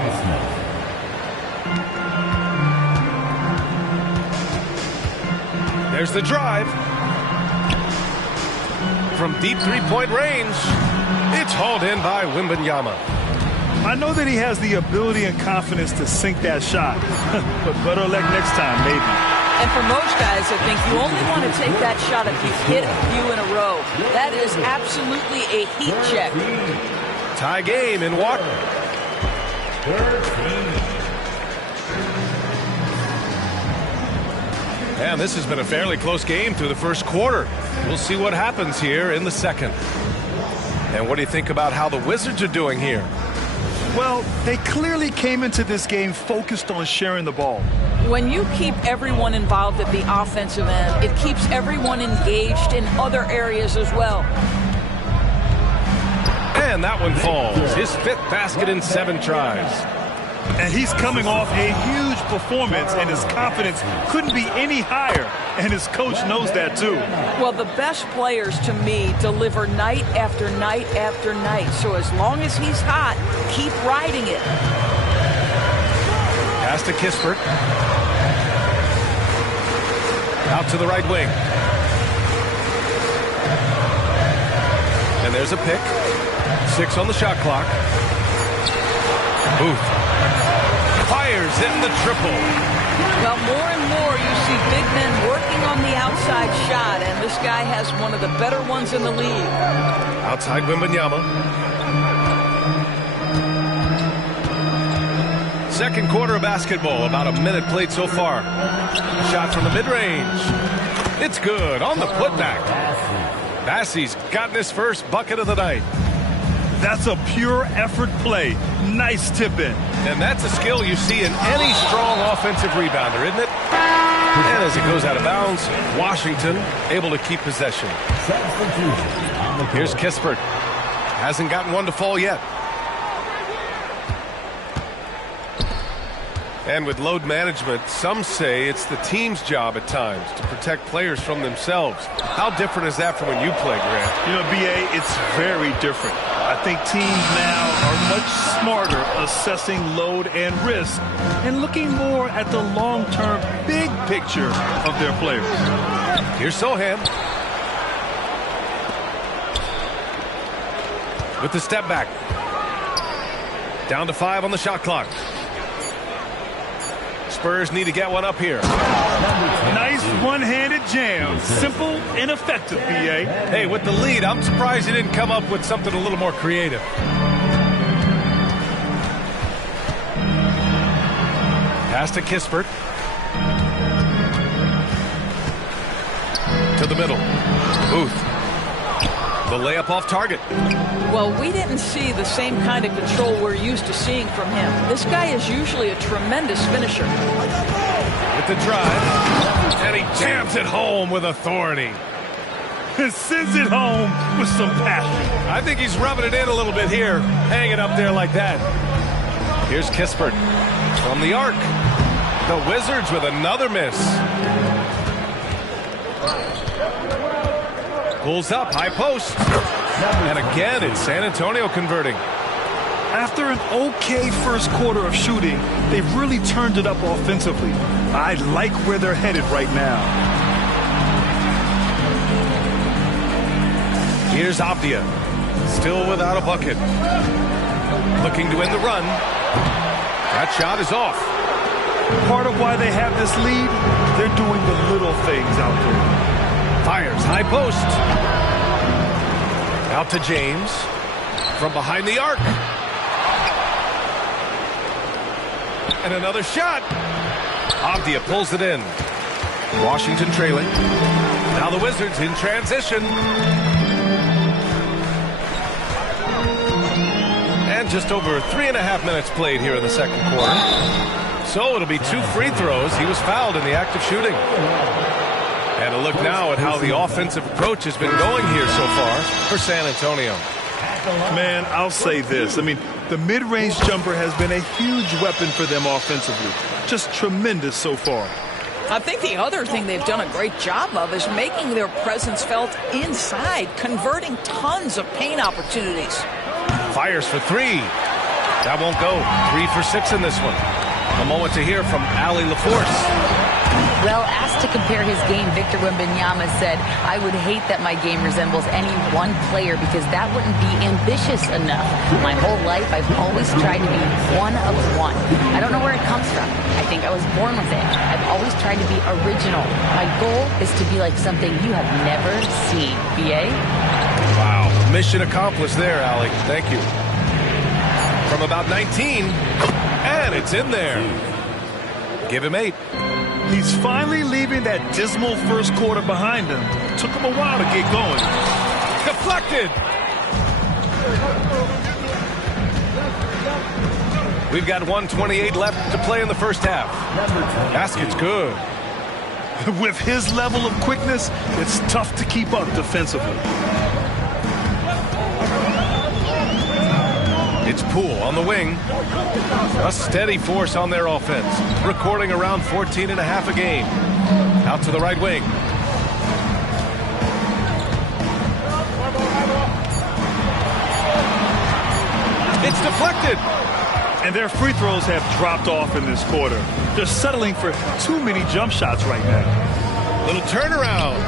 There's the drive. From deep three-point range. It's hauled in by Wembanyama. I know that he has the ability and confidence to sink that shot. But better luck next time, maybe. And for most guys, I think you only want to take that shot if you hit a few in a row. That is absolutely a heat check. Tie game in water. And this has been a fairly close game through the first quarter. We'll see what happens here in the second. And what do you think about how the Wizards are doing here? Well, they clearly came into this game focused on sharing the ball. When you keep everyone involved at the offensive end, it keeps everyone engaged in other areas as well. And that one falls. His 5th basket in 7 tries. And he's coming off a huge performance, and his confidence couldn't be any higher. And his coach knows that, too. Well, the best players, to me, deliver night after night after night. So as long as he's hot, keep riding it. Pass to Kispert. Out to the right wing. And there's a pick. 6 on the shot clock. Booth fires in the triple. Well, more and more you see big men working on the outside shot, and this guy has one of the better ones in the league. Outside Wembanyama. Second quarter of basketball, about a minute played so far. Shot from the mid-range. It's good on the putback. Bassey's gotten his first bucket of the night. That's a pure effort play. Nice tip in. And that's a skill you see in any strong offensive rebounder, isn't it? And as it goes out of bounds, Washington able to keep possession. Here's Kispert. Hasn't gotten one to fall yet. And with load management, some say it's the team's job at times to protect players from themselves. How different is that from when you play, Grant? You know, B.A., it's very different. I think teams now are much smarter assessing load and risk and looking more at the long-term big picture of their players. Here's Sohan. With the step back. Down to 5 on the shot clock. Spurs need to get one up here. Nice one-handed jam. Simple and effective, B.A. Hey, with the lead, I'm surprised he didn't come up with something a little more creative. Pass to Kispert. To the middle. Booth. The layup off target. Well, we didn't see the same kind of control we're used to seeing from him. This guy is usually a tremendous finisher. With the drive. And he jams it home with authority. And sends it home with some passion. I think he's rubbing it in a little bit here. Hang it up there like that. Here's Kispert from the arc. The Wizards with another miss. Pulls up, high post. And again, it's San Antonio converting. After an okay first quarter of shooting, they've really turned it up offensively. I like where they're headed right now. Here's Avdia. Still without a bucket. Looking to end the run. That shot is off. Part of why they have this lead, they're doing the little things out there. Fires, high post. Out to James. From behind the arc. And another shot. Avdia pulls it in. Washington trailing. Now the Wizards in transition. And just over 3.5 minutes played here in the second quarter. So it'll be 2 free throws. He was fouled in the act of shooting. And a look now at how the offensive approach has been going here so far for San Antonio. Man, I'll say this. I mean, the mid-range jumper has been a huge weapon for them offensively. Just tremendous so far. I think the other thing they've done a great job of is making their presence felt inside, converting tons of paint opportunities. Fires for 3. That won't go. 3 for 6 in this one. A moment to hear from Allie LaForce. Well, asked to compare his game, Victor Wembanyama said, I would hate that my game resembles any one player because that wouldn't be ambitious enough. My whole life, I've always tried to be one of one. I don't know where it comes from. I think I was born with it. I've always tried to be original. My goal is to be like something you have never seen. B.A.? Wow. Mission accomplished there, Allie. Thank you. From about 19, and it's in there. Give him 8. He's finally leaving that dismal first quarter behind him. Took him a while to get going. Deflected. We've got 1:28 left to play in the first half. Basket's good. With his level of quickness, it's tough to keep up defensively. It's Poole on the wing. A steady force on their offense. Recording around 14.5 a game. Out to the right wing. It's deflected. And their free throws have dropped off in this quarter. They're settling for too many jump shots right now. Little turnaround.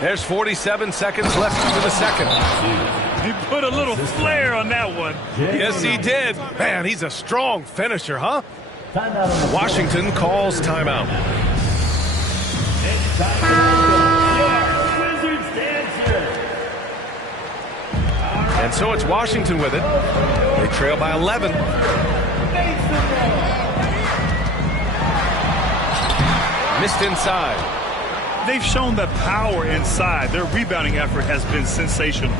There's 47 seconds left to the second. He put a little flair on that one. Yes, he did. Man, he's a strong finisher, huh? Washington calls timeout. And so it's Washington with it. They trail by 11. Missed inside. They've shown the power inside. Their rebounding effort has been sensational.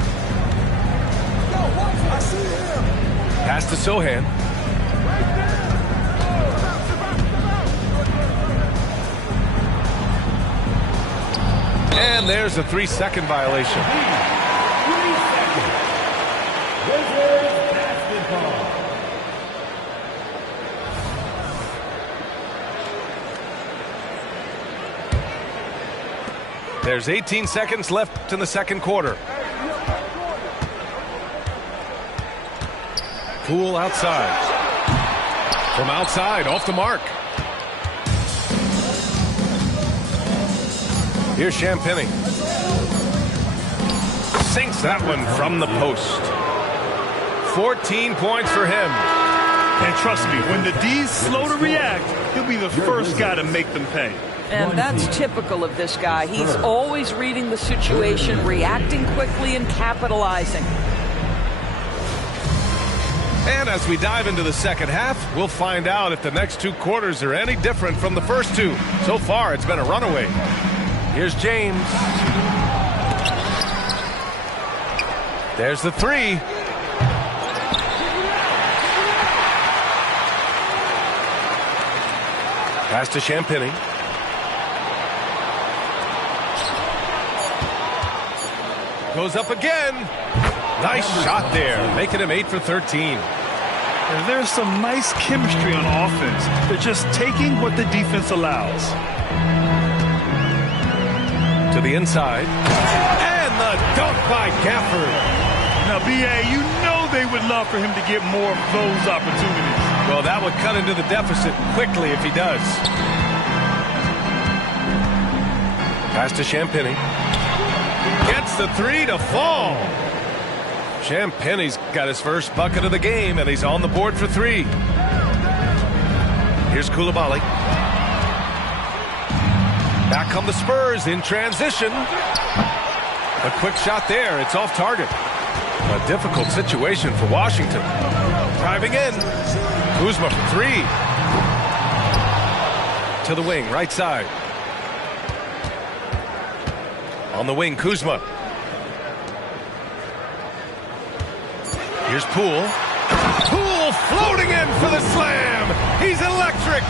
Pass to Sohan. And there's a 3-second violation. There's 18 seconds left in the second quarter. Poole outside. From outside, off the mark. Here's Champagny. Sinks that one from the post. 14 points for him. And trust me, when the D's slow to react, he'll be the first guy to make them pay. And that's typical of this guy. He's always reading the situation, reacting quickly, and capitalizing. And as we dive into the second half, we'll find out if the next two quarters are any different from the first two. So far, it's been a runaway. Here's James. There's the three. Pass to Champagny. Goes up again. Nice shot there, making him 8 for 13. And there's some nice chemistry on offense. They're just taking what the defense allows. To the inside. And the dunk by Gafford. Now, B.A., you know they would love for him to get more of those opportunities. Well, that would cut into the deficit quickly if he does. Pass to Champagny. Gets the three to fall. Champagny's got his first bucket of the game, and he's on the board for three. Here's Coulibaly. Back come the Spurs in transition. A quick shot there. It's off target. A difficult situation for Washington. Driving in. Kuzma for three. To the wing, right side. On the wing, Kuzma. Here's Poole. Poole floating in for the slam. He's electric.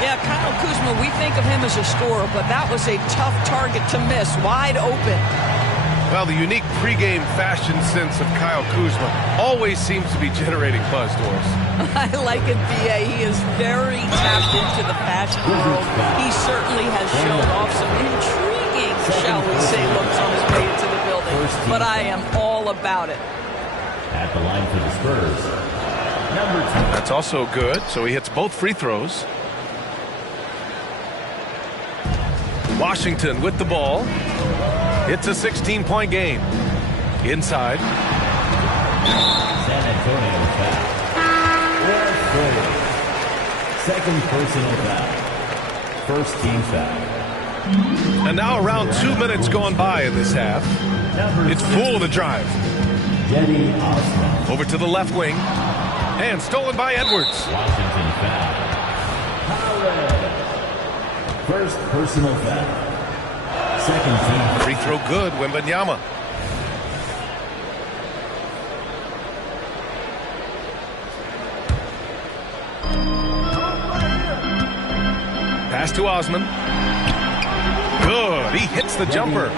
Yeah, Kyle Kuzma, we think of him as a scorer, but that was a tough target to miss. Wide open. Well, the unique pregame fashion sense of Kyle Kuzma always seems to be generating buzz, Doris. I like it, B.A. He is very tapped into the fashion world. He certainly has shown off some intriguing, shall we say, looks on his way into the building. But I am all about it. At the line for the Spurs, number 2. That's also good, so he hits both free throws. Washington with the ball. It's a 16-point game. Inside. San Antonio foul. Second personal foul. First team foul. And now around 2 minutes gone by in this half. It's Poole the drive. Over to the left wing. And stolen by Edwards. Washington foul. First personal foul. Second team. Free throw good, Wembanyama. Pass to Osman. Good. He hits the jumper.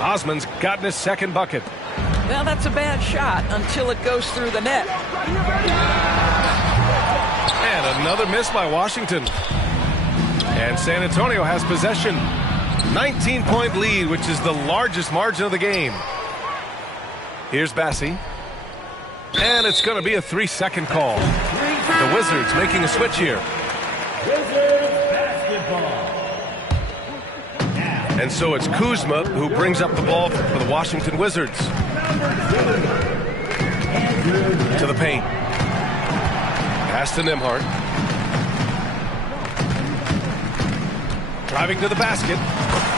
Osman's gotten his second bucket. Well, that's a bad shot until it goes through the net. And another miss by Washington. And San Antonio has possession. 19-point lead, which is the largest margin of the game. Here's Bassi. And it's going to be a 3-second call. The Wizards making a switch here. And so it's Kuzma who brings up the ball for the Washington Wizards. To the paint. Pass to Nembhard. Driving to the basket.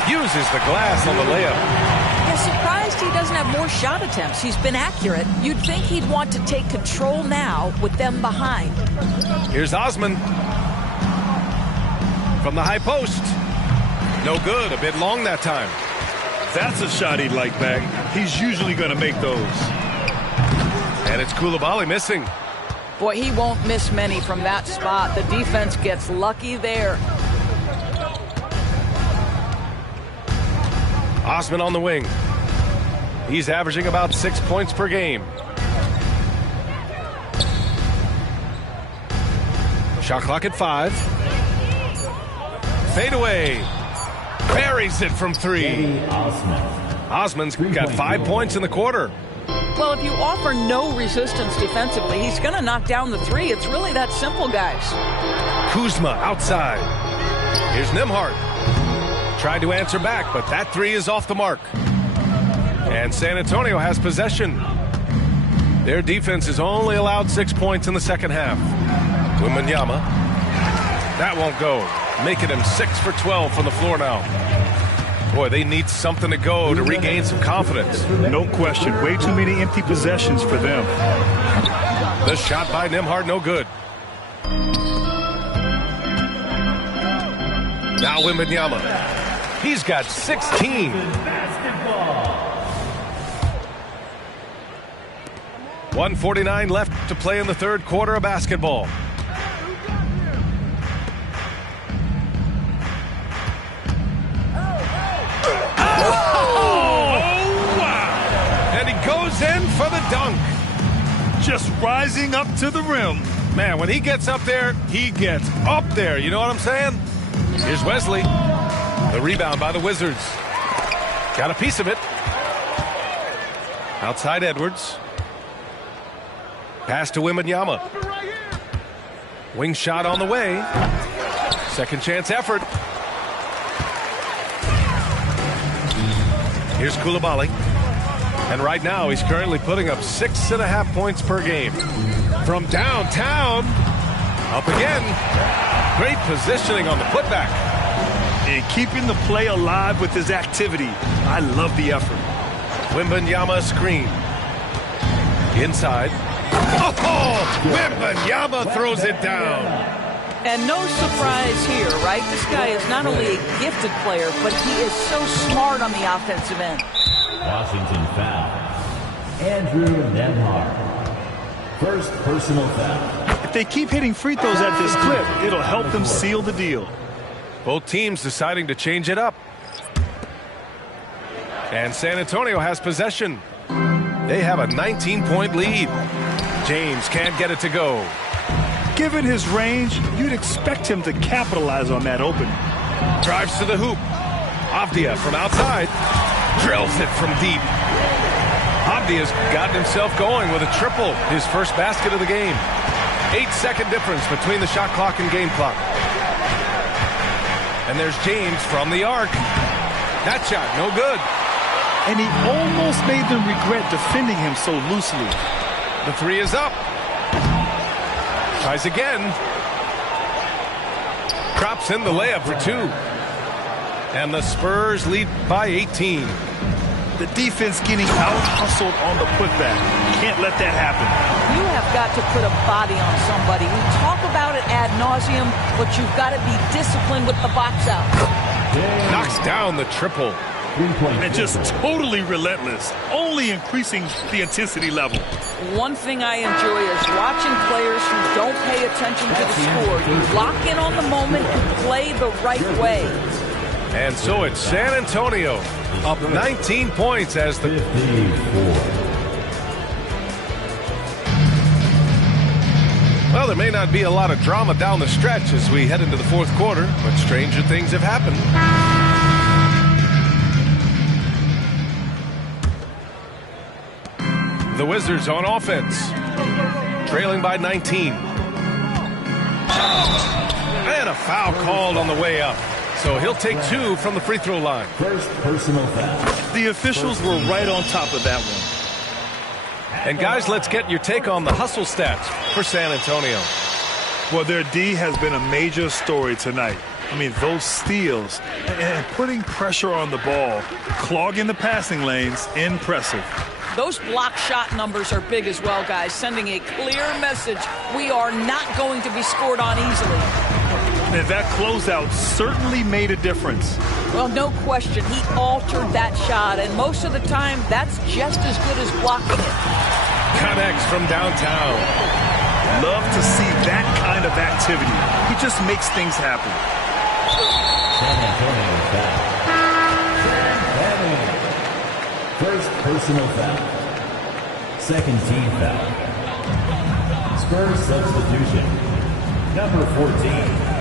Uses the glass on the layup. Yeah, surprised he doesn't have more shot attempts. He's been accurate. You'd think he'd want to take control now with them behind. Here's Osman. From the high post. No good. A bit long that time. That's a shot he'd like back. He's usually going to make those. And it's Coulibaly missing. Boy, he won't miss many from that spot. The defense gets lucky there. Osman on the wing. He's averaging about 6 points per game. Shot clock at 5. Fade away. Buries it from 3. Osman's got 5 points in the quarter. Well, if you offer no resistance defensively, he's going to knock down the 3. It's really that simple, guys. Kuzma outside. Here's Nembhard. Tried to answer back, but that 3 is off the mark. And San Antonio has possession. Their defense has only allowed 6 points in the second half. Wembanyama. That won't go. Making him 6 for 12 from the floor now. Boy, they need something to go to regain some confidence. No question. Way too many empty possessions for them. The shot by Nembhard, no good. Now Wembanyama. He's got 16. 1:49 left to play in the third quarter of basketball. And he goes in for the dunk. Just rising up to the rim. Man, when he gets up there, he gets up there. You know what I'm saying? Here's Wesley. The rebound by the Wizards. Got a piece of it. Outside Edwards. Pass to Wembanyama. Wing shot on the way. Second chance effort. Here's Coulibaly. And right now he's currently putting up 6.5 points per game. From downtown. Up again. Great positioning on the putback. And keeping the play alive with his activity. I love the effort. Wembanyama screen. Inside. Oh! Wembanyama throws it down. And no surprise here, right? This guy is not only a gifted player, but he is so smart on the offensive end. Washington foul. Andrew Nembhard. First personal foul. If they keep hitting free throws at this clip, it'll help them seal the deal. Both teams deciding to change it up. And San Antonio has possession. They have a 19-point lead. James can't get it to go. Given his range, you'd expect him to capitalize on that opening. Drives to the hoop. Avdia from outside. Drills it from deep. Avdia's gotten himself going with a triple. His first basket of the game. 8-second difference between the shot clock and game clock. And there's James from the arc. That shot, no good. And he almost made them regret defending him so loosely. The 3 is up. Tries again. Drops in the layup for 2. And the Spurs lead by 18. The defense getting out-hustled on the putback. Can't let that happen. You have got to put a body on somebody. We talk about it ad nauseum, but you've got to be disciplined with the box out. Knocks down the triple. And just totally relentless, only increasing the intensity level. One thing I enjoy is watching players who don't pay attention to the score. You lock in on the moment and play the right way. And so it's San Antonio up 19 points as the... 54. Well, there may not be a lot of drama down the stretch as we head into the fourth quarter, but stranger things have happened. The Wizards on offense, trailing by 19. And a foul called on the way up. So he'll take 2 from the free throw line. First personal foul. The officials were right on top of that one. And guys, let's get your take on the hustle stats for San Antonio. Well, their D has been a major story tonight. I mean, those steals and putting pressure on the ball, clogging the passing lanes, impressive. Those block shot numbers are big as well, guys, sending a clear message. We are not going to be scored on easily. And that closeout certainly made a difference. Well, no question. He altered that shot, and most of the time, that's just as good as blocking it. Connects from downtown. Love to see that kind of activity. He just makes things happen. San Antonio foul. First personal foul. Second team foul. Spurs substitution. Number 14.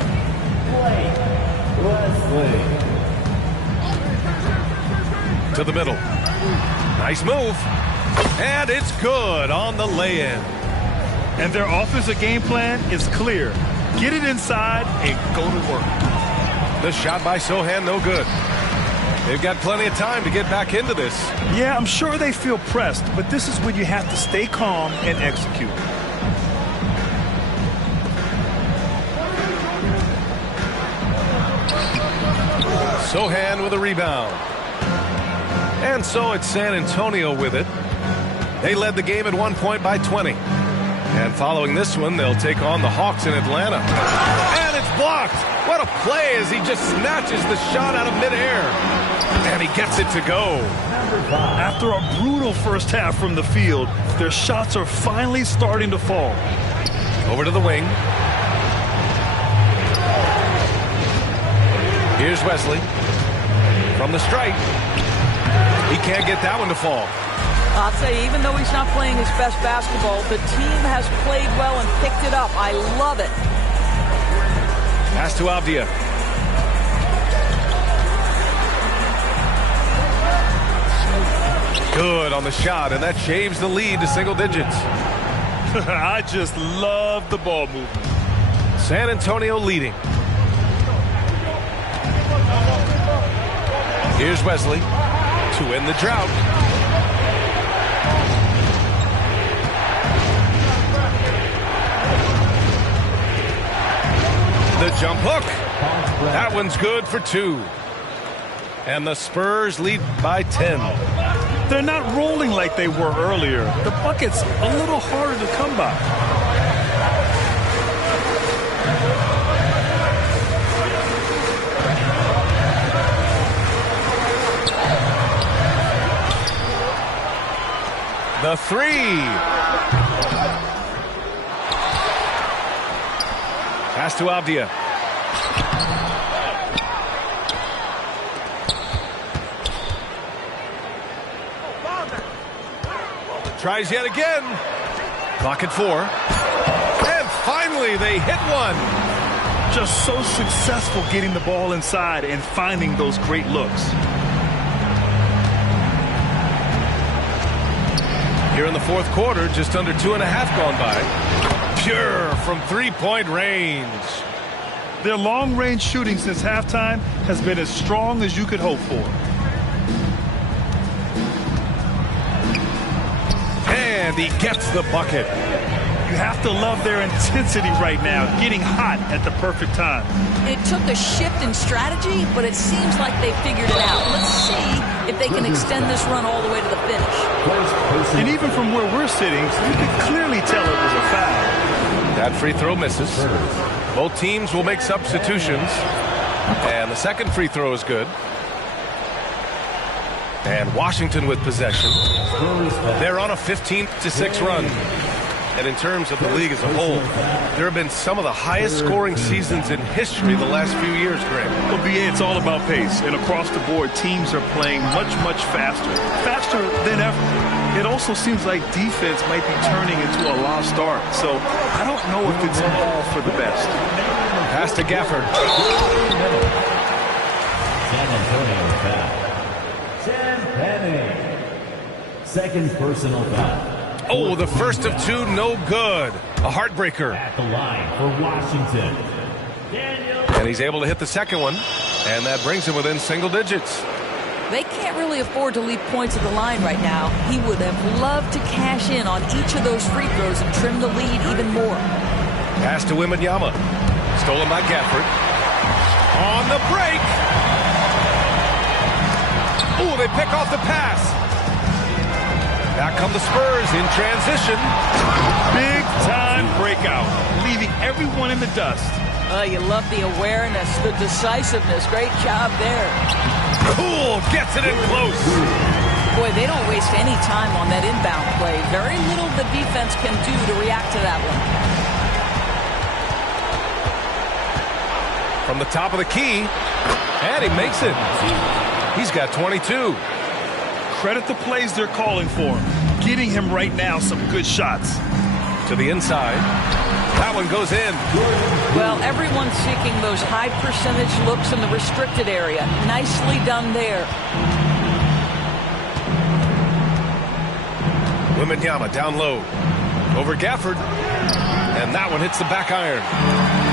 Wesley. To the middle. Nice move. And it's good on the lay-in. And their offensive game plan is clear. Get it inside and go to work. The shot by Sohan, no good. They've got plenty of time to get back into this. Yeah, I'm sure they feel pressed, but this is when you have to stay calm and execute. Sohan with a rebound. And so it's San Antonio with it. They led the game at one point by 20. And following this one, they'll take on the Hawks in Atlanta. And it's blocked. What a play as he just snatches the shot out of midair. And he gets it to go. After a brutal first half from the field, their shots are finally starting to fall. Over to the wing. Here's Wesley. From the stripe. He can't get that one to fall. I'll tell you, even though he's not playing his best basketball, the team has played well and picked it up. I love it. Pass to Avdia. Good on the shot, and that shaves the lead to single digits. I just love the ball movement. San Antonio leading. Here's Wesley to end the drought. The jump hook. That one's good for 2. And the Spurs lead by 10. They're not rolling like they were earlier. The bucket's a little harder to come by. The 3. Pass to Avdia. Tries yet again. Clock at 4. And finally they hit one. Just so successful getting the ball inside and finding those great looks. Here in the fourth quarter, just under 2.5 gone by. Pure from three-point range. Their long-range shooting since halftime has been as strong as you could hope for. And he gets the bucket. You have to love their intensity right now, getting hot at the perfect time. It took a shift in strategy, but it seems like they figured it out. Let's see if they can extend this run all the way to the finish. And even from where we're sitting, you can clearly tell it was a foul. That free throw misses. Both teams will make substitutions. And the second free throw is good. And Washington with possession. They're on a 15-6 run. And in terms of the league as a whole, there have been some of the highest scoring seasons in history the last few years, Greg. Well, BA, it's all about pace. And across the board, teams are playing much, much faster. Faster than ever. It also seems like defense might be turning into a lost art. So I don't know if it's all for the best. Pass to Gafford. San Antonio foul. Second personal foul. Oh, the first of two, no good. A heartbreaker. At the line for Washington. And he's able to hit the second one. And that brings him within single digits. They can't really afford to leave points at the line right now. He would have loved to cash in on each of those free throws and trim the lead even more. Pass to Wembanyama. Stolen by Gafford. On the break. Oh, they pick off the pass. Back come the Spurs in transition. Big time breakout, leaving everyone in the dust. You love the awareness, the decisiveness. Great job there. Cool, gets it in close. Boy, they don't waste any time on that inbound play. Very little the defense can do to react to that one. From the top of the key, and he makes it. He's got 22. Credit the plays they're calling for him. Getting him right now some good shots. To the inside. That one goes in. Well, everyone's seeking those high percentage looks in the restricted area. Nicely done there. Wembanyama down low. Over Gafford. And that one hits the back iron.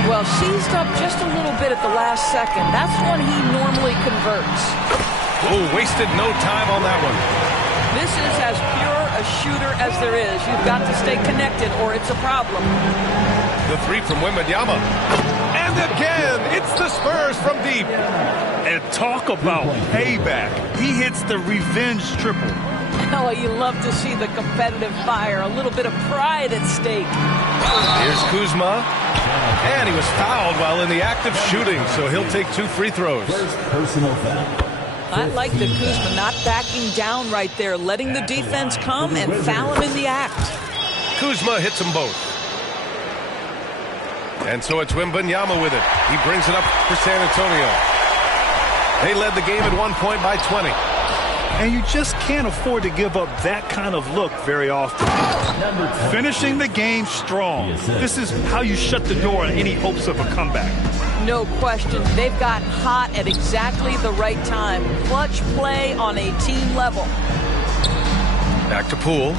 Well, seized up just a little bit at the last second. That's when he normally converts. Oh, wasted no time on that one. This is as pure a shooter as there is. You've got to stay connected or it's a problem. The three from Wembanyama. And again, it's the Spurs from deep. And talk about payback. He hits the revenge triple. Oh, you love to see the competitive fire. A little bit of pride at stake. Here's Kuzma. And he was fouled while in the act of shooting, so he'll take 2 free throws. First personal foul. I like the Kuzma not backing down right there, letting the defense come and foul him in the act. Kuzma hits them both. And so it's Wembanyama with it. He brings it up for San Antonio. They led the game at one point by 20. And you just can't afford to give up that kind of look very often. Finishing the game strong. This is how you shut the door on any hopes of a comeback. No question. They've gotten hot at exactly the right time. Clutch play on a team level. Back to Poole.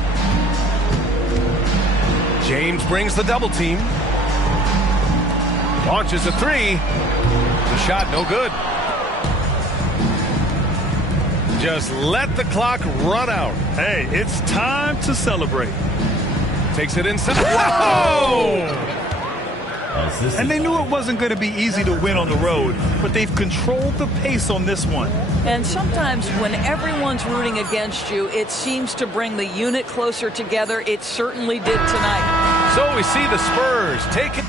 James brings the double team. Launches a three. The shot no good. Just let the clock run out. Hey, it's time to celebrate. Takes it inside. Whoa! And they knew it wasn't going to be easy to win on the road, but they've controlled the pace on this one. And sometimes when everyone's rooting against you, it seems to bring the unit closer together. It certainly did tonight. So we see the Spurs take it.